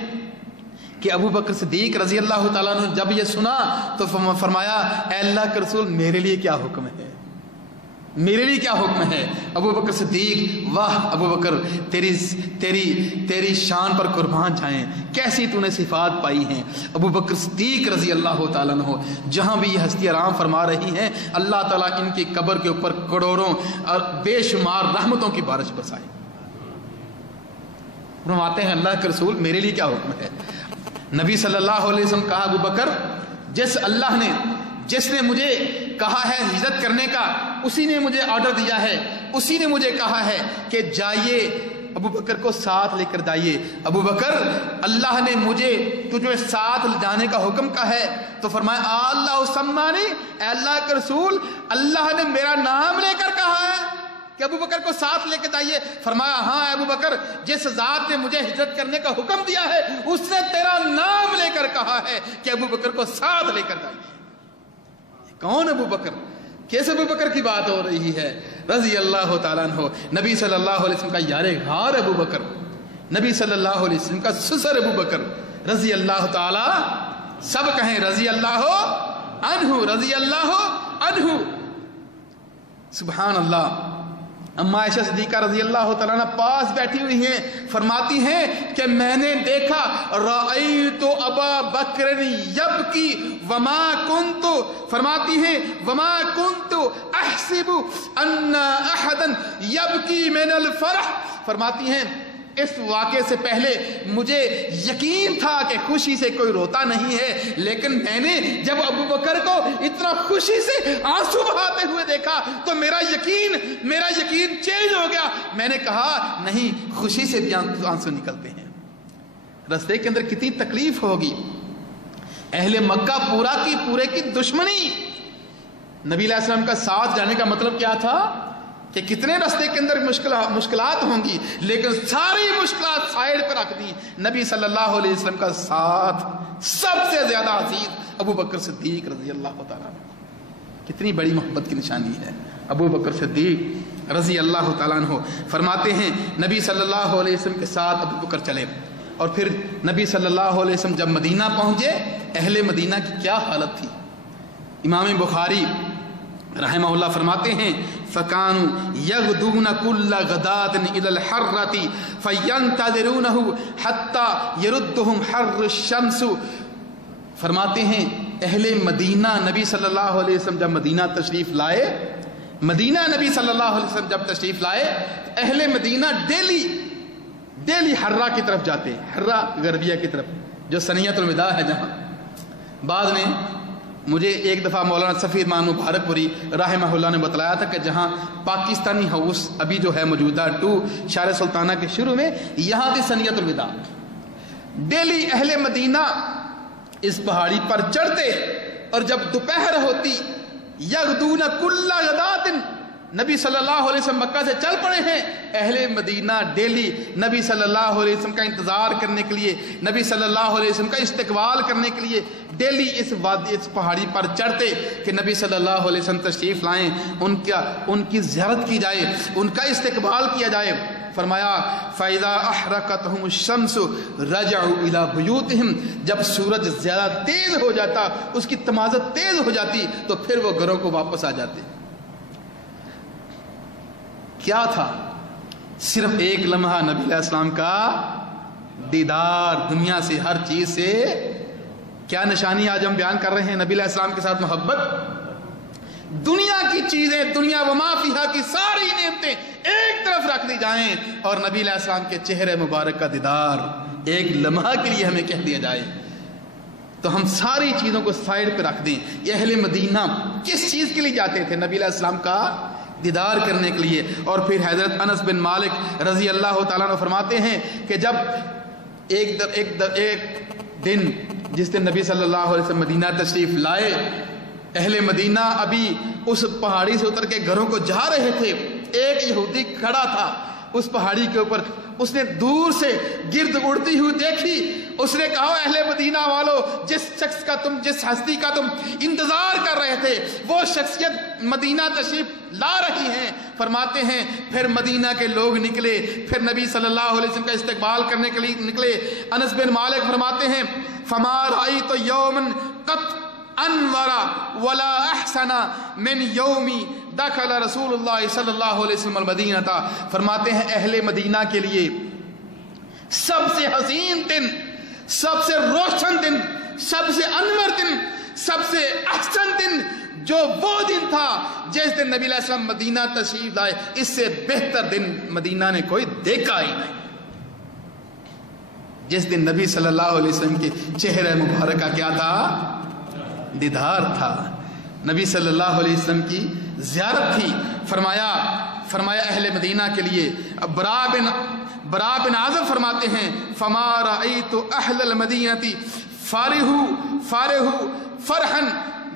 کہ ابو بکر صدیق رضی اللہ تعالیٰ عنہ جب یہ سنا تو فرمایا اے اللہ کے رسول، میرے لیے کیا حکم ہے، میرے لیے کیا حکم ہے؟ ابو بکر صدیق، واہ ابو بکر، تیری شان پر قربان جائیں، کیسی تو نے صفات پائی ہیں. ابو بکر صدیق رضی اللہ تعالیٰ عنہ جہاں بھی یہ ہستی آرام فرما رہی ہیں، اللہ تعالیٰ ان کی قبر کے اوپر کروڑوں اور بے شمار رحمتوں کی بارش برسائے. فرماتے ہیں اللہ کے رسول، میرے لیے کیا حکم ہے؟ نبی صلی اللہ علیہ وسلم کہا ابو بکر، جس نے مجھے کہا ہے ہجرت کرنے کا، اسی نے مجھے آرڈر دیا ہے، اسی نے مجھے کہا ہے کہ جائیے ابو بکر کو ساتھ لے کر جائیے. ابو بکر، اللہ نے مجھے تجھے ساتھ جانے کا حکم کہا ہے. تو فرمایا اللہ سمانی، اے اللہ کے رسول، اللہ نے میرا نام لے کر کہا ہے کہ ابو بکر کو ساتھ لے کے جائیے. فرمایا ہاں ابو بکر، جس ذات نے مجھے ہجرت کرنے کا حکم دیا ہے اس نے تیرا نام لے کر کہا ہے کہ ابو بکر کو ساتھ لے کر جائیے. کون ابو بکر؟ کیسے ابو بکر کی بات ہو رہی ہے؟ رضی اللہ تعالیٰ عنہ، نبی صلی اللہ علیہ وسلم کا یار غار ابو بکر، نبی صلی اللہ علیہ وسلم کا سسر ابو بکر رضی اللہ تعالیٰ، سب کہیں رضی اللہ عنہ، رضی اللہ عنہ. سبحان اللہ. اما عائشہ صدیقہ رضی اللہ تعالیٰ عنہ پاس بیٹھی ہوئی ہیں، فرماتی ہیں کہ میں نے دیکھا رأیت ابا بکر یبکی وما کنت، فرماتی ہیں وما کنت احسب ان احدا یبکی من الفرح. فرماتی ہیں اس واقعے سے پہلے مجھے یقین تھا کہ خوشی سے کوئی روتا نہیں ہے، لیکن میں نے جب ابو بکر کو اتنا خوشی سے آنسو بہاتے ہوئے دیکھا تو میرا یقین چینج ہو گیا. میں نے کہا نہیں، خوشی سے بھی آنسو نکلتے ہیں. راستے کے اندر کتنی تکلیف ہوگی. اہل مکہ پورے کی دشمنی. نبی علیہ السلام کا ساتھ جانے کا مطلب کیا تھا کہ کتنے راستے کے اندر مشکلات ہوں گی، لیکن ساری مشکلات سائیڈ پر رکھ دی. نبی صلی اللہ علیہ وسلم کا ساتھ سب سے زیادہ عزیز ابو بکر صدیق رضی اللہ تعالیٰ عنہ. کتنی بڑی محبت کی نشانی ہے. ابو بکر صدیق رضی اللہ تعالیٰ عنہ فرماتے ہیں نبی صلی اللہ علیہ وسلم کے ساتھ ابو بکر چلے، اور پھر نبی صلی اللہ علیہ وسلم جب مدینہ پہنچے، اہل مدینہ کی کیا حالت تھی. امام بخاری رحمہ اللہ فرماتے ہیں فَكَانُوا يَغْدُونَ كُلَّ غَدَاةٍ إِلَى الْحَرَّةِ فَيَنْتَظِرُونَهُ حَتَّى يَرُدُّهُمْ حَرُّ الشَّمْسُ. فرماتے ہیں اہل مدینہ نبی صلی اللہ علیہ وسلم جب مدینہ تشریف لائے، نبی صلی اللہ علیہ وسلم جب تشریف لائے، اہل مدینہ ڈیلی حرہ کی طرف جاتے ہیں، حرہ غربیہ کی طرف جو سنیت الوداع ہے جہاں. بعد میں مجھے ایک دفعہ مولانا سفیر مان مبارک پوری رحمہ اللہ نے بتلایا تھا کہ جہاں پاکستانی ہاؤس ابھی جو ہے موجودہ 2 شار سلطانہ کے شروع میں، یہاں تھی سنیت الوداع. ڈیلی اہل مدینہ اس پہاڑی پر چڑھتے، اور جب دوپہر ہوتی یغدون کل غدات، نبی صلی اللہ علیہ وسلم مکہ سے چل پڑے ہیں. اہل مدینہ ڈیلی نبی صلی اللہ علیہ وسلم کا انتظار کرنے کے لیے، نبی صلی اللہ علیہ وسلم کا استقبال کرنے کے لیے ڈیلی اس پہاڑی پر چڑھتے کہ نبی صلی اللہ علیہ وسلم تشریف لائیں، ان کی زیارت کی جائے، ان کا استقبال کیا جائے. فرمایا فَإِذَا أَحْرَقَتْهُمُ الشَّمْسُ رَجَعُوا إِلَى بُيُوتِهِمْ. جب سورج زیادہ تیز ہو جاتا، اس کی تمازت تیز ہو جاتی، تو پھر وہ گھروں کو واپس آ جاتے. کیا تھا؟ صرف ایک لمحہ نبی علیہ السلام کا دیدار، دنیا سے ہر چیز سے. کیا نشانی آج ہم بیان کر رہے ہیں؟ نبی علیہ السلام کے ساتھ محبت. دنیا کی کی چیزیں دنیا و ما فیہا کی ساری نعمتیں ایک طرف رکھ دی جائیں اور نبی علیہ السلام کے چہرے مبارک کا دیدار ایک لمحہ کے لیے ہمیں کہہ دیا جائے تو ہم ساری چیزوں کو سائڈ پہ رکھ دیں. یہ اہل مدینہ کس چیز کے لیے جاتے تھے؟ نبی علیہ السلام کا دیدار کرنے کے لیے. اور پھر حضرت انس بن مالک رضی اللہ تعالیٰ عنہ فرماتے ہیں کہ جب ایک دن جس دن نبی صلی اللہ علیہ وسلم مدینہ تشریف لائے، اہل مدینہ ابھی اس پہاڑی سے اتر کے گھروں کو جا رہے تھے. ایک یہودی کھڑا تھا اس پہاڑی کے اوپر، اس نے دور سے گرد اڑتی ہوئی دیکھی. اس نے کہا اہل مدینہ والو، جس شخص کا تم، جس ہستی کا تم انتظار کر رہے تھے وہ شخصیت مدینہ تشریف لا رہی ہیں. فرماتے ہیں پھر مدینہ کے لوگ نکلے، پھر نبی صلی اللہ علیہ وسلم کا استقبال کرنے کے لیے نکلے. انس بن مالک فرماتے ہیں فما رأیت یوما قط انور ولا احسن من یومی دخل رسول اللہ صلی اللہ علیہ وسلم المدینہ تھا. فرماتے ہیں اہل مدینہ کے لیے سب سے حسین دن، سب سے روشن دن، سب سے انور دن، سب سے احسن دن جو وہ دن تھا جس دن نبی علیہ السلام مدینہ تشریف لائے. اس سے بہتر دن مدینہ نے کوئی دیکھا ہی نہیں. جس دن نبی صلی اللہ علیہ وسلم کے چہرے مبارک کا کیا تھا؟ دیدار تھا. نبی صلی اللہ علیہ وسلم کی زیارت تھی. فرمایا اہل مدینہ کے لیے. برا بن عازب فرماتے ہیں فما رأیت اہل المدینہ فارہو فرحا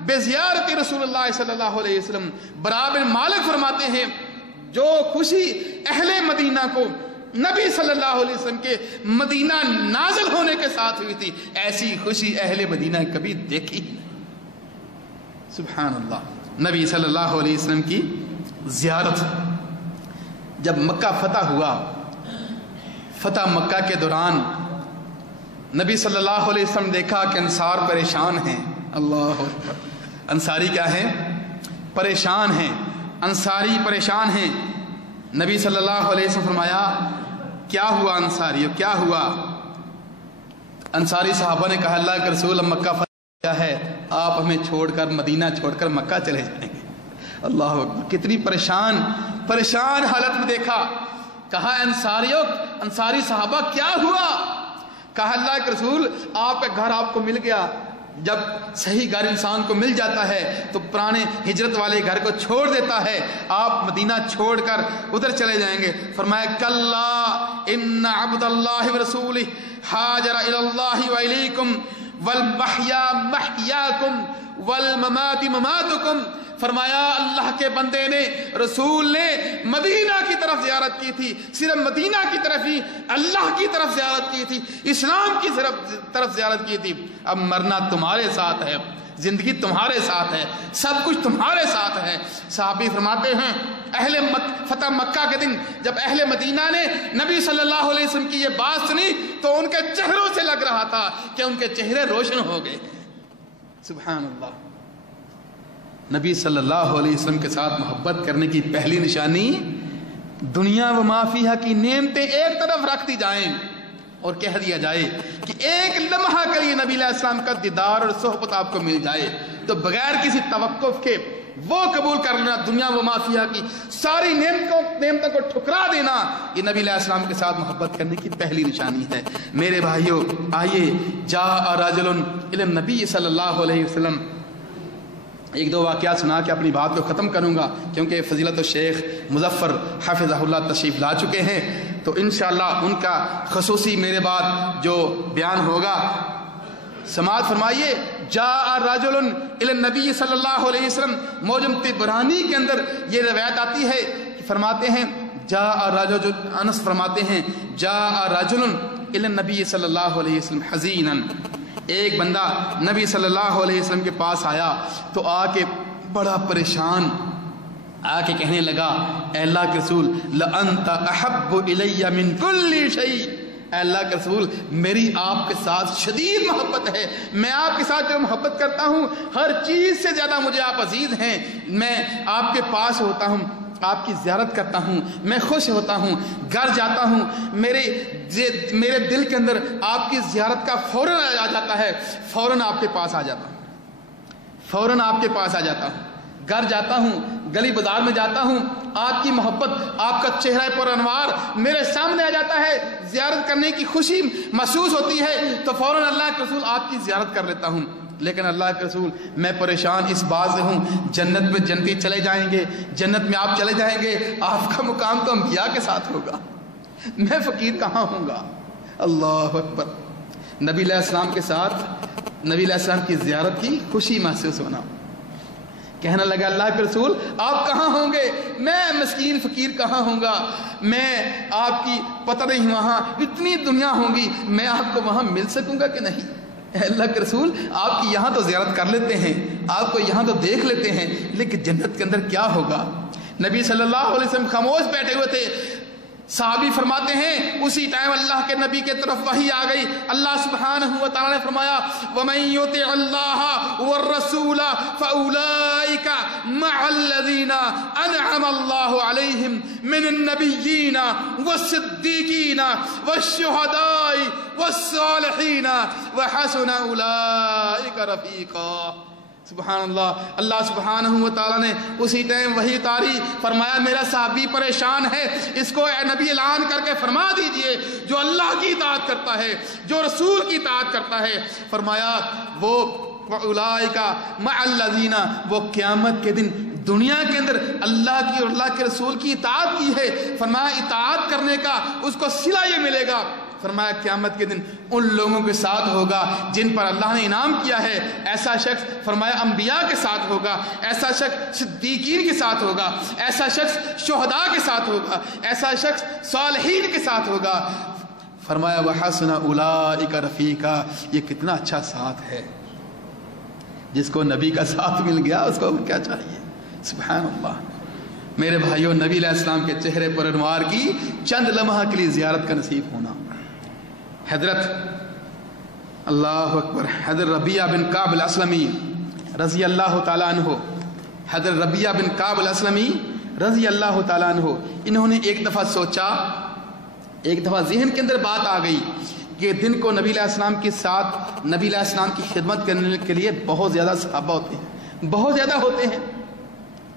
بزیارت رسول اللہ صلی اللہ علیہ وسلم. برا بن مالک فرماتے ہیں جو خوشی اہل مدینہ کو نبی صلی اللہ علیہ وسلم کے مدینہ نازل ہونے کے ساتھ ہوئی تھی، ایسی خوشی اہل مدینہ کبھی دیکھی. سبحان اللہ. نبی صلی اللہ علیہ وسلم کی زیارت. جب مکہ فتح ہوا، فتح مکہ کے دوران نبی صلی اللہ علیہ وسلم دیکھا کہ انصار پریشان ہیں. اللہ اکبر. انصاری کیا ہیں؟ پریشان ہیں. انصاری پریشان ہیں. نبی صلی اللہ علیہ وسلم فرمایا کیا ہوا انصاریو، کیا ہوا؟ انصاری صحابہ نے کہا اللہ کے رسول اب مکہ فتح ہے، آپ ہمیں چھوڑ کر مدینہ چھوڑ کر مکہ چلے جائیں گے. اللہ اکبر. کتنی پریشان حالت میں دیکھا. کہا انصاری صحابہ کیا ہوا؟ کہا اللہ کے رسول آپ کا گھر آپ کو مل گیا. جب صحیح گھر انسان کو مل جاتا ہے تو پرانے ہجرت والے گھر کو چھوڑ دیتا ہے، آپ مدینہ چھوڑ کر ادھر چلے جائیں گے. فرمایا کلا ان عبد اللہ ورسولہ ہاجر الی اللہ و الیکم والمحیا محیاکم والممات مماتکم. فرمایا اللہ کے بندے نے، رسول نے مدینہ کی طرف زیارت کی تھی، صرف مدینہ کی طرف ہی، اللہ کی طرف زیارت کی تھی، اسلام کی طرف زیارت کی تھی. اب مرنا تمہارے ساتھ ہے، زندگی تمہارے ساتھ ہے، سب کچھ تمہارے ساتھ ہے. صحابی فرماتے ہیں فتح مکہ کے دن جب اہل مدینہ نے نبی صلی اللہ علیہ وسلم کی یہ بات سنی تو ان کے چہروں سے لگ رہا تھا کہ ان کے چہرے روشن ہو گئے. سبحان اللہ. نبی صلی اللہ علیہ وسلم کے ساتھ محبت کرنے کی پہلی نشانی دنیا و ما فیہا کی نعمتیں ایک طرف رکھ دی جائیں اور کہہ دیا جائے کہ ایک لمحہ کے لیے نبی علیہ السلام کا دیدار اور صحبت آپ کو مل جائے تو بغیر کسی توقف کے وہ قبول کر لینا. دنیا و ما فیہا کی ساری نعمتوں کو ٹھکرا دینا، یہ نبی علیہ السلام کے ساتھ محبت کرنے کی پہلی نشانی ہے. میرے بھائیو آئیے جاء رجل الی النبی صلی اللہ علیہ وسلم. ایک دو واقعات سنا کے اپنی بات کو ختم کروں گا کیونکہ فضیلت الشیخ مظفر حفظہ اللہ تشریف لا چکے ہیں تو انشاءاللہ ان کا خصوصی میرے بعد جو بیان ہوگا. سماعت فرمائیے. جاء رجل الی النبی صلی اللہ علیہ وسلم. موجم طبرانی کے اندر یہ روایت آتی ہے کہ فرماتے ہیں جاء رجل، انس فرماتے ہیں جاء رجل الی النبی صلی اللہ علیہ وسلم حزینا. ایک بندہ نبی صلی اللہ علیہ وسلم کے پاس آیا تو آ کے بڑا پریشان آ کے کہنے لگا اے اللہ کے رسول لَأَنْتَ أَحَبُّ إِلَيَّ مِنْ كُلِّ شَيْءٍ. اے اللہ کے رسول میری آپ کے ساتھ شدید محبت ہے، میں آپ کے ساتھ جو محبت کرتا ہوں ہر چیز سے زیادہ مجھے آپ عزیز ہیں. میں آپ کے پاس ہوتا ہوں، آپ کی زیارت کرتا ہوں، میں خوش ہوتا ہوں، گھر جاتا ہوں، میرے دل کے اندر آپ کی زیارت کا فوراً آ جاتا ہے، فوراً آپ کے پاس آ جاتا ہوں، فوراً آپ کے پاس آ جاتا ہوں. گھر جاتا ہوں، گلی بازار میں جاتا ہوں، آپ کی محبت، آپ کا چہرہ پر انوار میرے سامنے آ جاتا ہے، زیارت کرنے کی خوشی محسوس ہوتی ہے تو فوراً اللہ کے رسول آپ کی زیارت کر لیتا ہوں۔ لیکن اللہ کے رسول میں پریشان اس بات سے ہوں، جنت میں جنتی چلے جائیں گے، جنت میں آپ چلے جائیں گے، آپ کا مقام تو انبیاء کے ساتھ ہوگا، میں فقیر کہاں ہوں گا؟ اللہ اکبر۔ نبی علیہ السلام کے ساتھ نبی علیہ السلام کی زیارت کی خوشی محسوس ہونا، کہنے لگا اللہ کے رسول آپ کہاں ہوں گے؟ میں مسکین فقیر کہاں ہوں گا؟ میں آپ کی پتہ نہیں وہاں اتنی دنیا ہوں گی، میں آپ کو وہاں مل سکوں گا کہ نہیں؟ اے اللہ کے رسول آپ کی یہاں تو زیارت کر لیتے ہیں، آپ کو یہاں تو دیکھ لیتے ہیں، لیکن جنت کے اندر کیا ہوگا؟ نبی صلی اللہ علیہ وسلم خاموش بیٹھے ہوئے تھے۔ صحابی فرماتے ہیں اسی ٹائم اللہ کے نبی کے طرف وحی آ گئی۔ اللہ سبحانہ و تعالی نے فرمایا وَمَن يُطِعِ اللَّهَ وَالرَّسُولَ فَأُولَٰئِكَ مَعَ الَّذِينَ أَنْعَمَ اللَّهُ عَلَيْهِمْ مِنَ النَّبِيِّينَ وَالصِّدِّيقِينَ وَالشُّهَدَاءِ وَالصَّالِحِينَ وَحَسُنَ أُولَٰئِكَ رَفِيقًا۔ سبحان اللہ۔ اللہ سبحانہ و تعالیٰ نے اسی ٹائم وہی اتاری، فرمایا میرا صحابی پریشان ہے، اس کو اے نبی اعلان کر کے فرما دیجئے جو اللہ کی اطاعت کرتا ہے، جو رسول کی اطاعت کرتا ہے، فرمایا وہ اولئک مع الذین، وہ قیامت کے دن دنیا کے اندر اللہ کی اور اللہ کے رسول کی اطاعت کی ہے، فرمایا اطاعت کرنے کا اس کو صلہ یہ ملے گا، فرمایا قیامت کے دن ان لوگوں کے ساتھ ہوگا جن پر اللہ نے انعام کیا ہے، ایسا شخص فرمایا انبیاء کے ساتھ ہوگا، ایسا شخص صدیقین کے ساتھ ہوگا، ایسا شخص شہداء کے ساتھ ہوگا، ایسا شخص صالحین کے ساتھ ہوگا، فرمایا وَحَسُنَ أُولَٰئِكَ رَفِيقًا۔ یہ کتنا اچھا ساتھ ہے، جس کو نبی کا ساتھ مل گیا اس کو اور کیا چاہیے؟ سبحان اللہ۔ میرے بھائیوں، نبی علیہ السلام کے چہرے پر انوار کی چند لمحہ کے لیے زیارت کا نصیب ہونا۔ حضرت اللہ اکبر حضرت ربیعہ بن کعب الاسلمی رضی اللہ تعالیٰ عنہ، حضرت ربیعہ بن کعب الاسلمی رضی اللہ تعالیٰ عنہ، انہوں نے ایک دفعہ سوچا، ایک دفعہ ذہن کے اندر بات آ گئی کہ دن کو نبی علیہ السلام کے ساتھ نبی علیہ السلام کی خدمت کرنے کے لیے بہت زیادہ صحابہ ہوتے ہیں، بہت زیادہ ہوتے ہیں،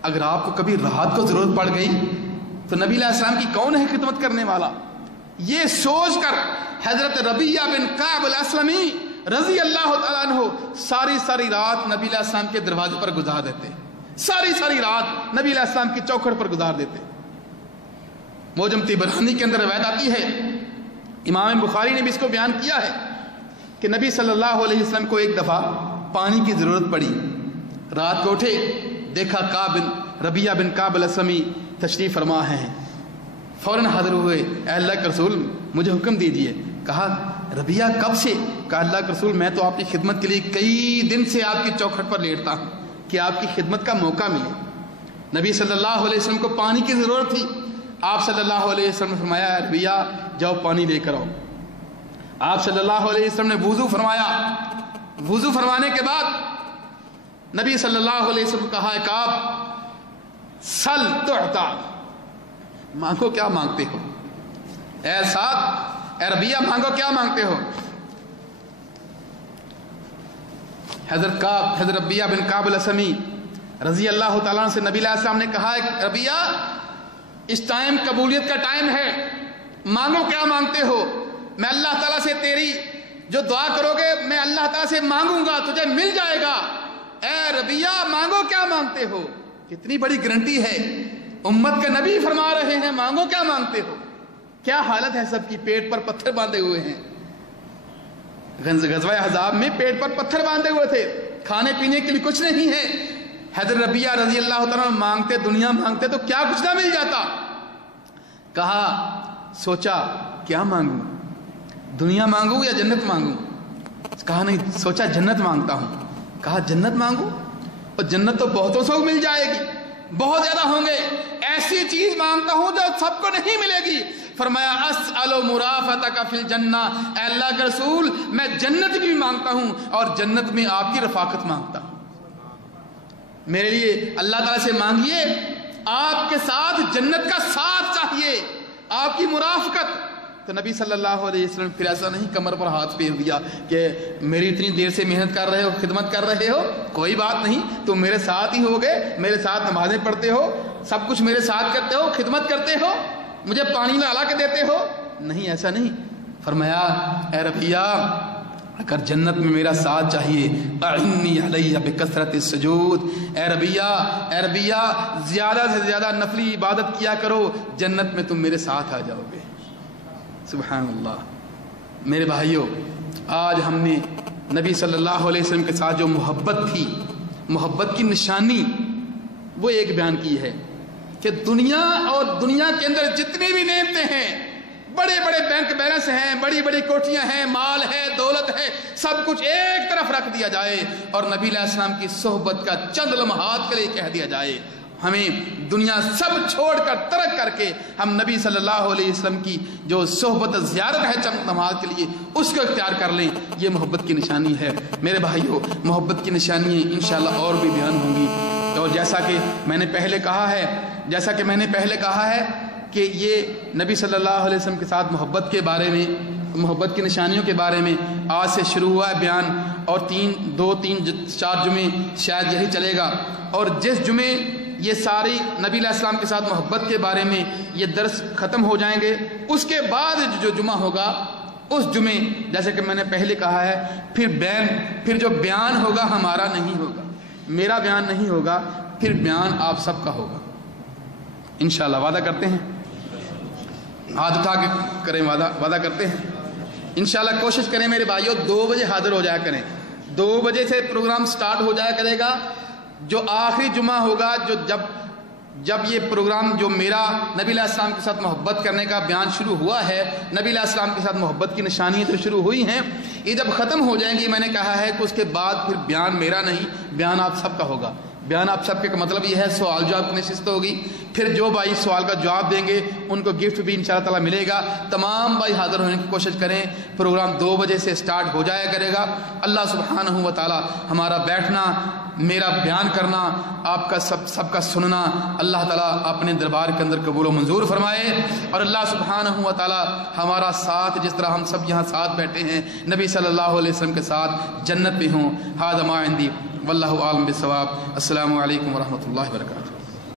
اگر آپ کو کبھی رات کو ضرورت پڑ گئی تو نبی علیہ السلام کی کون ہے خدمت کرنے والا؟ یہ سوچ کر حضرت ربیعہ بن کعب الاسلمی رضی اللہ تعالیٰ عنہ ساری رات نبی علیہ السلام کے دروازے پر گزار دیتے، ساری رات نبی علیہ السلام کی چوکھٹ پر گزار دیتے۔ موجم طبرانی کے اندر روایت آتی ہے، امام بخاری نے بھی اس کو بیان کیا ہے کہ نبی صلی اللہ علیہ وسلم کو ایک دفعہ پانی کی ضرورت پڑی، رات کو اٹھے، دیکھا ربیعہ بن کعب الاسلمی تشریف فرما ہیں، فوراً حاضر ہوئے، اے اللہ کے رسول مجھے حکم دیجئے۔ کہا ربیعہ کب سے؟ کہا اللہ کے رسول میں تو آپ کی خدمت کے لیے کئی دن سے آپ کی چوکھٹ پر لیٹتا ہوں کہ آپ کی خدمت کا موقع ملے۔ نبی صلی اللہ علیہ وسلم کو پانی کی ضرورت تھی، آپ صلی اللہ علیہ وسلم نے فرمایا ربیعہ جاؤ پانی لے کر آؤ۔ آپ صلی اللہ علیہ وسلم نے وضو فرمایا، وضو فرمانے کے بعد نبی صلی اللہ علیہ وسلم کہا ہے کعب سل تعطا، مانگو کیا مانگتے ہو؟ اے سعد، اے ربیعہ مانگو کیا مانگتے ہو؟ حضرت ربیعہ بن کعب الاسلمی رضی اللہ تعالیٰ عنہ سے نبی علیہ السلام نے کہا ہے ربیعہ اس ٹائم قبولیت کا ٹائم ہے، مانگو کیا مانگتے ہو؟ میں اللہ تعالیٰ سے تیری جو دعا کرو گے میں اللہ تعالیٰ سے مانگوں گا، تجھے مل جائے گا۔ اے ربیعہ مانگو کیا مانگتے ہو؟ کتنی بڑی گارنٹی ہے، امت کے نبی فرما رہے ہیں مانگو کیا مانگتے ہو۔ کیا حالت ہے سب کی، پیٹ پر پتھر باندھے ہوئے ہیں، غزوہ احزاب میں پیٹ پر پتھر باندھے ہوئے تھے، کھانے پینے کے لیے کچھ نہیں ہے۔ حضرت ربیعہ رضی اللہ تعالیٰ مانگتے، دنیا مانگتے تو کیا کچھ نہ مل جاتا۔ کہا سوچا کیا مانگوں، دنیا مانگوں یا جنت مانگوں؟ کہا نہیں، سوچا جنت مانگتا ہوں۔ کہا جنت مانگوں؟ اور جنت تو بہتوں سے مل جائے گی، بہت زیادہ ہوں گے، ایسی چیز مانگتا ہوں جو سب کو نہیں ملے گی۔ فرمایا اسأل مرافقتک فی الجنہ، اے اللہ کے رسول میں جنت بھی مانگتا ہوں اور جنت میں آپ کی رفاقت مانگتا ہوں۔ میرے لیے اللہ تعالیٰ سے مانگیے آپ کے ساتھ جنت کا ساتھ چاہیے، آپ کی مرافقت، تو نبی صلی اللہ علیہ وسلم پھر ایسا نہیں کمر پر ہاتھ پھیر دیا کہ میری اتنی دیر سے محنت کر رہے ہو، خدمت کر رہے ہو، کوئی بات نہیں، تم میرے ساتھ ہی ہوگے، میرے ساتھ نمازیں پڑھتے ہو، سب کچھ میرے ساتھ کرتے ہو، خدمت کرتے ہو، مجھے پانی لا کے دیتے ہو. نہیں، ایسا نہیں. فرمایا اے ربیہ اگر جنت میں میرا ساتھ چاہیے اعنی علیہ بکثرت السجود، اے ربیہ زیادہ سے زیادہ نفلی عبادت کیا کرو، جنت میں تم میرے ساتھ آ جاؤ گے. سبحان اللہ. میرے بھائیوں، آج ہم نے نبی صلی اللہ علیہ وسلم کے ساتھ جو محبت تھی، محبت کی نشانی وہ ایک بیان کی ہے کہ دنیا اور دنیا کے اندر جتنی بھی نعمتیں ہیں، بڑے بڑے بینک بیلنس ہیں، بڑی بڑی کوٹھیاں ہیں، مال ہے، دولت ہے، سب کچھ ایک طرف رکھ دیا جائے اور نبی علیہ السلام کی صحبت کا چند لمحات کے لیے کہہ دیا جائے ہمیں دنیا سب چھوڑ کر ترک کر کے ہم نبی صلی اللہ علیہ وسلم کی جو صحبت زیارت ہے چند لمحات کے لیے اس کو اختیار کر لیں، یہ محبت کی نشانی ہے. میرے بھائیوں، محبت کی نشانیاں انشاءاللہ اور بھی بیان ہوں گی. اور جیسا کہ میں نے پہلے کہا ہے کہ یہ نبی صلی اللہ علیہ وسلم کے ساتھ محبت کے بارے میں، محبت کی نشانیوں کے بارے میں آج سے شروع ہوا ہے بیان، اور 4 جمعے شاید یہی چلے گا. اور جس جمعے یہ ساری نبی علیہ السلام کے ساتھ محبت کے بارے میں یہ درس ختم ہو جائیں گے، اس کے بعد جو جمعہ ہوگا اس جمعے جیسے کہ میں نے پہلے کہا ہے پھر جو بیان ہوگا ہمارا نہیں ہوگا، میرا بیان نہیں ہوگا، پھر بیان آپ سب کا ہوگا انشاءاللہ. وعدہ کرتے ہیں؟ ہاتھ اٹھا کے کریں، وعدہ کرتے ہیں انشاءاللہ. کوشش کریں میرے بھائیوں 2 بجے حاضر ہو جایا کریں. 2 بجے سے پروگرام سٹارٹ ہو جایا کرے گا. جو آخری جمعہ ہوگا، جو جب یہ پروگرام جو میرا نبی علیہ السلام کے ساتھ محبت کرنے کا بیان شروع ہوا ہے، نبی علیہ السلام کے ساتھ محبت کی نشانیاں جو شروع ہوئی ہیں، یہ جب ختم ہو جائیں گی، میں نے کہا ہے کہ اس کے بعد پھر بیان میرا نہیں، بیان آپ سب کا ہوگا. بیان آپ سب کے مطلب یہ ہے سوال جواب کی نشست ہوگی. پھر جو بھائی سوال کا جواب دیں گے ان کو گفٹ بھی انشاءاللہ تعالیٰ ملے گا. تمام بھائی حاضر ہونے کی کوشش کریں. پروگرام 2 بجے سے سٹارٹ ہو جایا کرے گا. اللہ سبحانہ و تعالیٰ ہمارا بیٹھنا، میرا بیان کرنا، آپ کا سب کا سننا اللہ تعالیٰ اپنے دربار کے اندر قبول و منظور فرمائے. اور اللہ سبحانہ و تعالیٰ ہمارا ساتھ، جس طرح ہم سب یہاں ساتھ بیٹھے ہیں نبی صلی اللہ علیہ وسلم کے ساتھ جنت میں ہوں. ھذا ما عندی واللہ اعلم بالصواب. السلام علیکم ورحمۃ اللہ وبرکاتہ.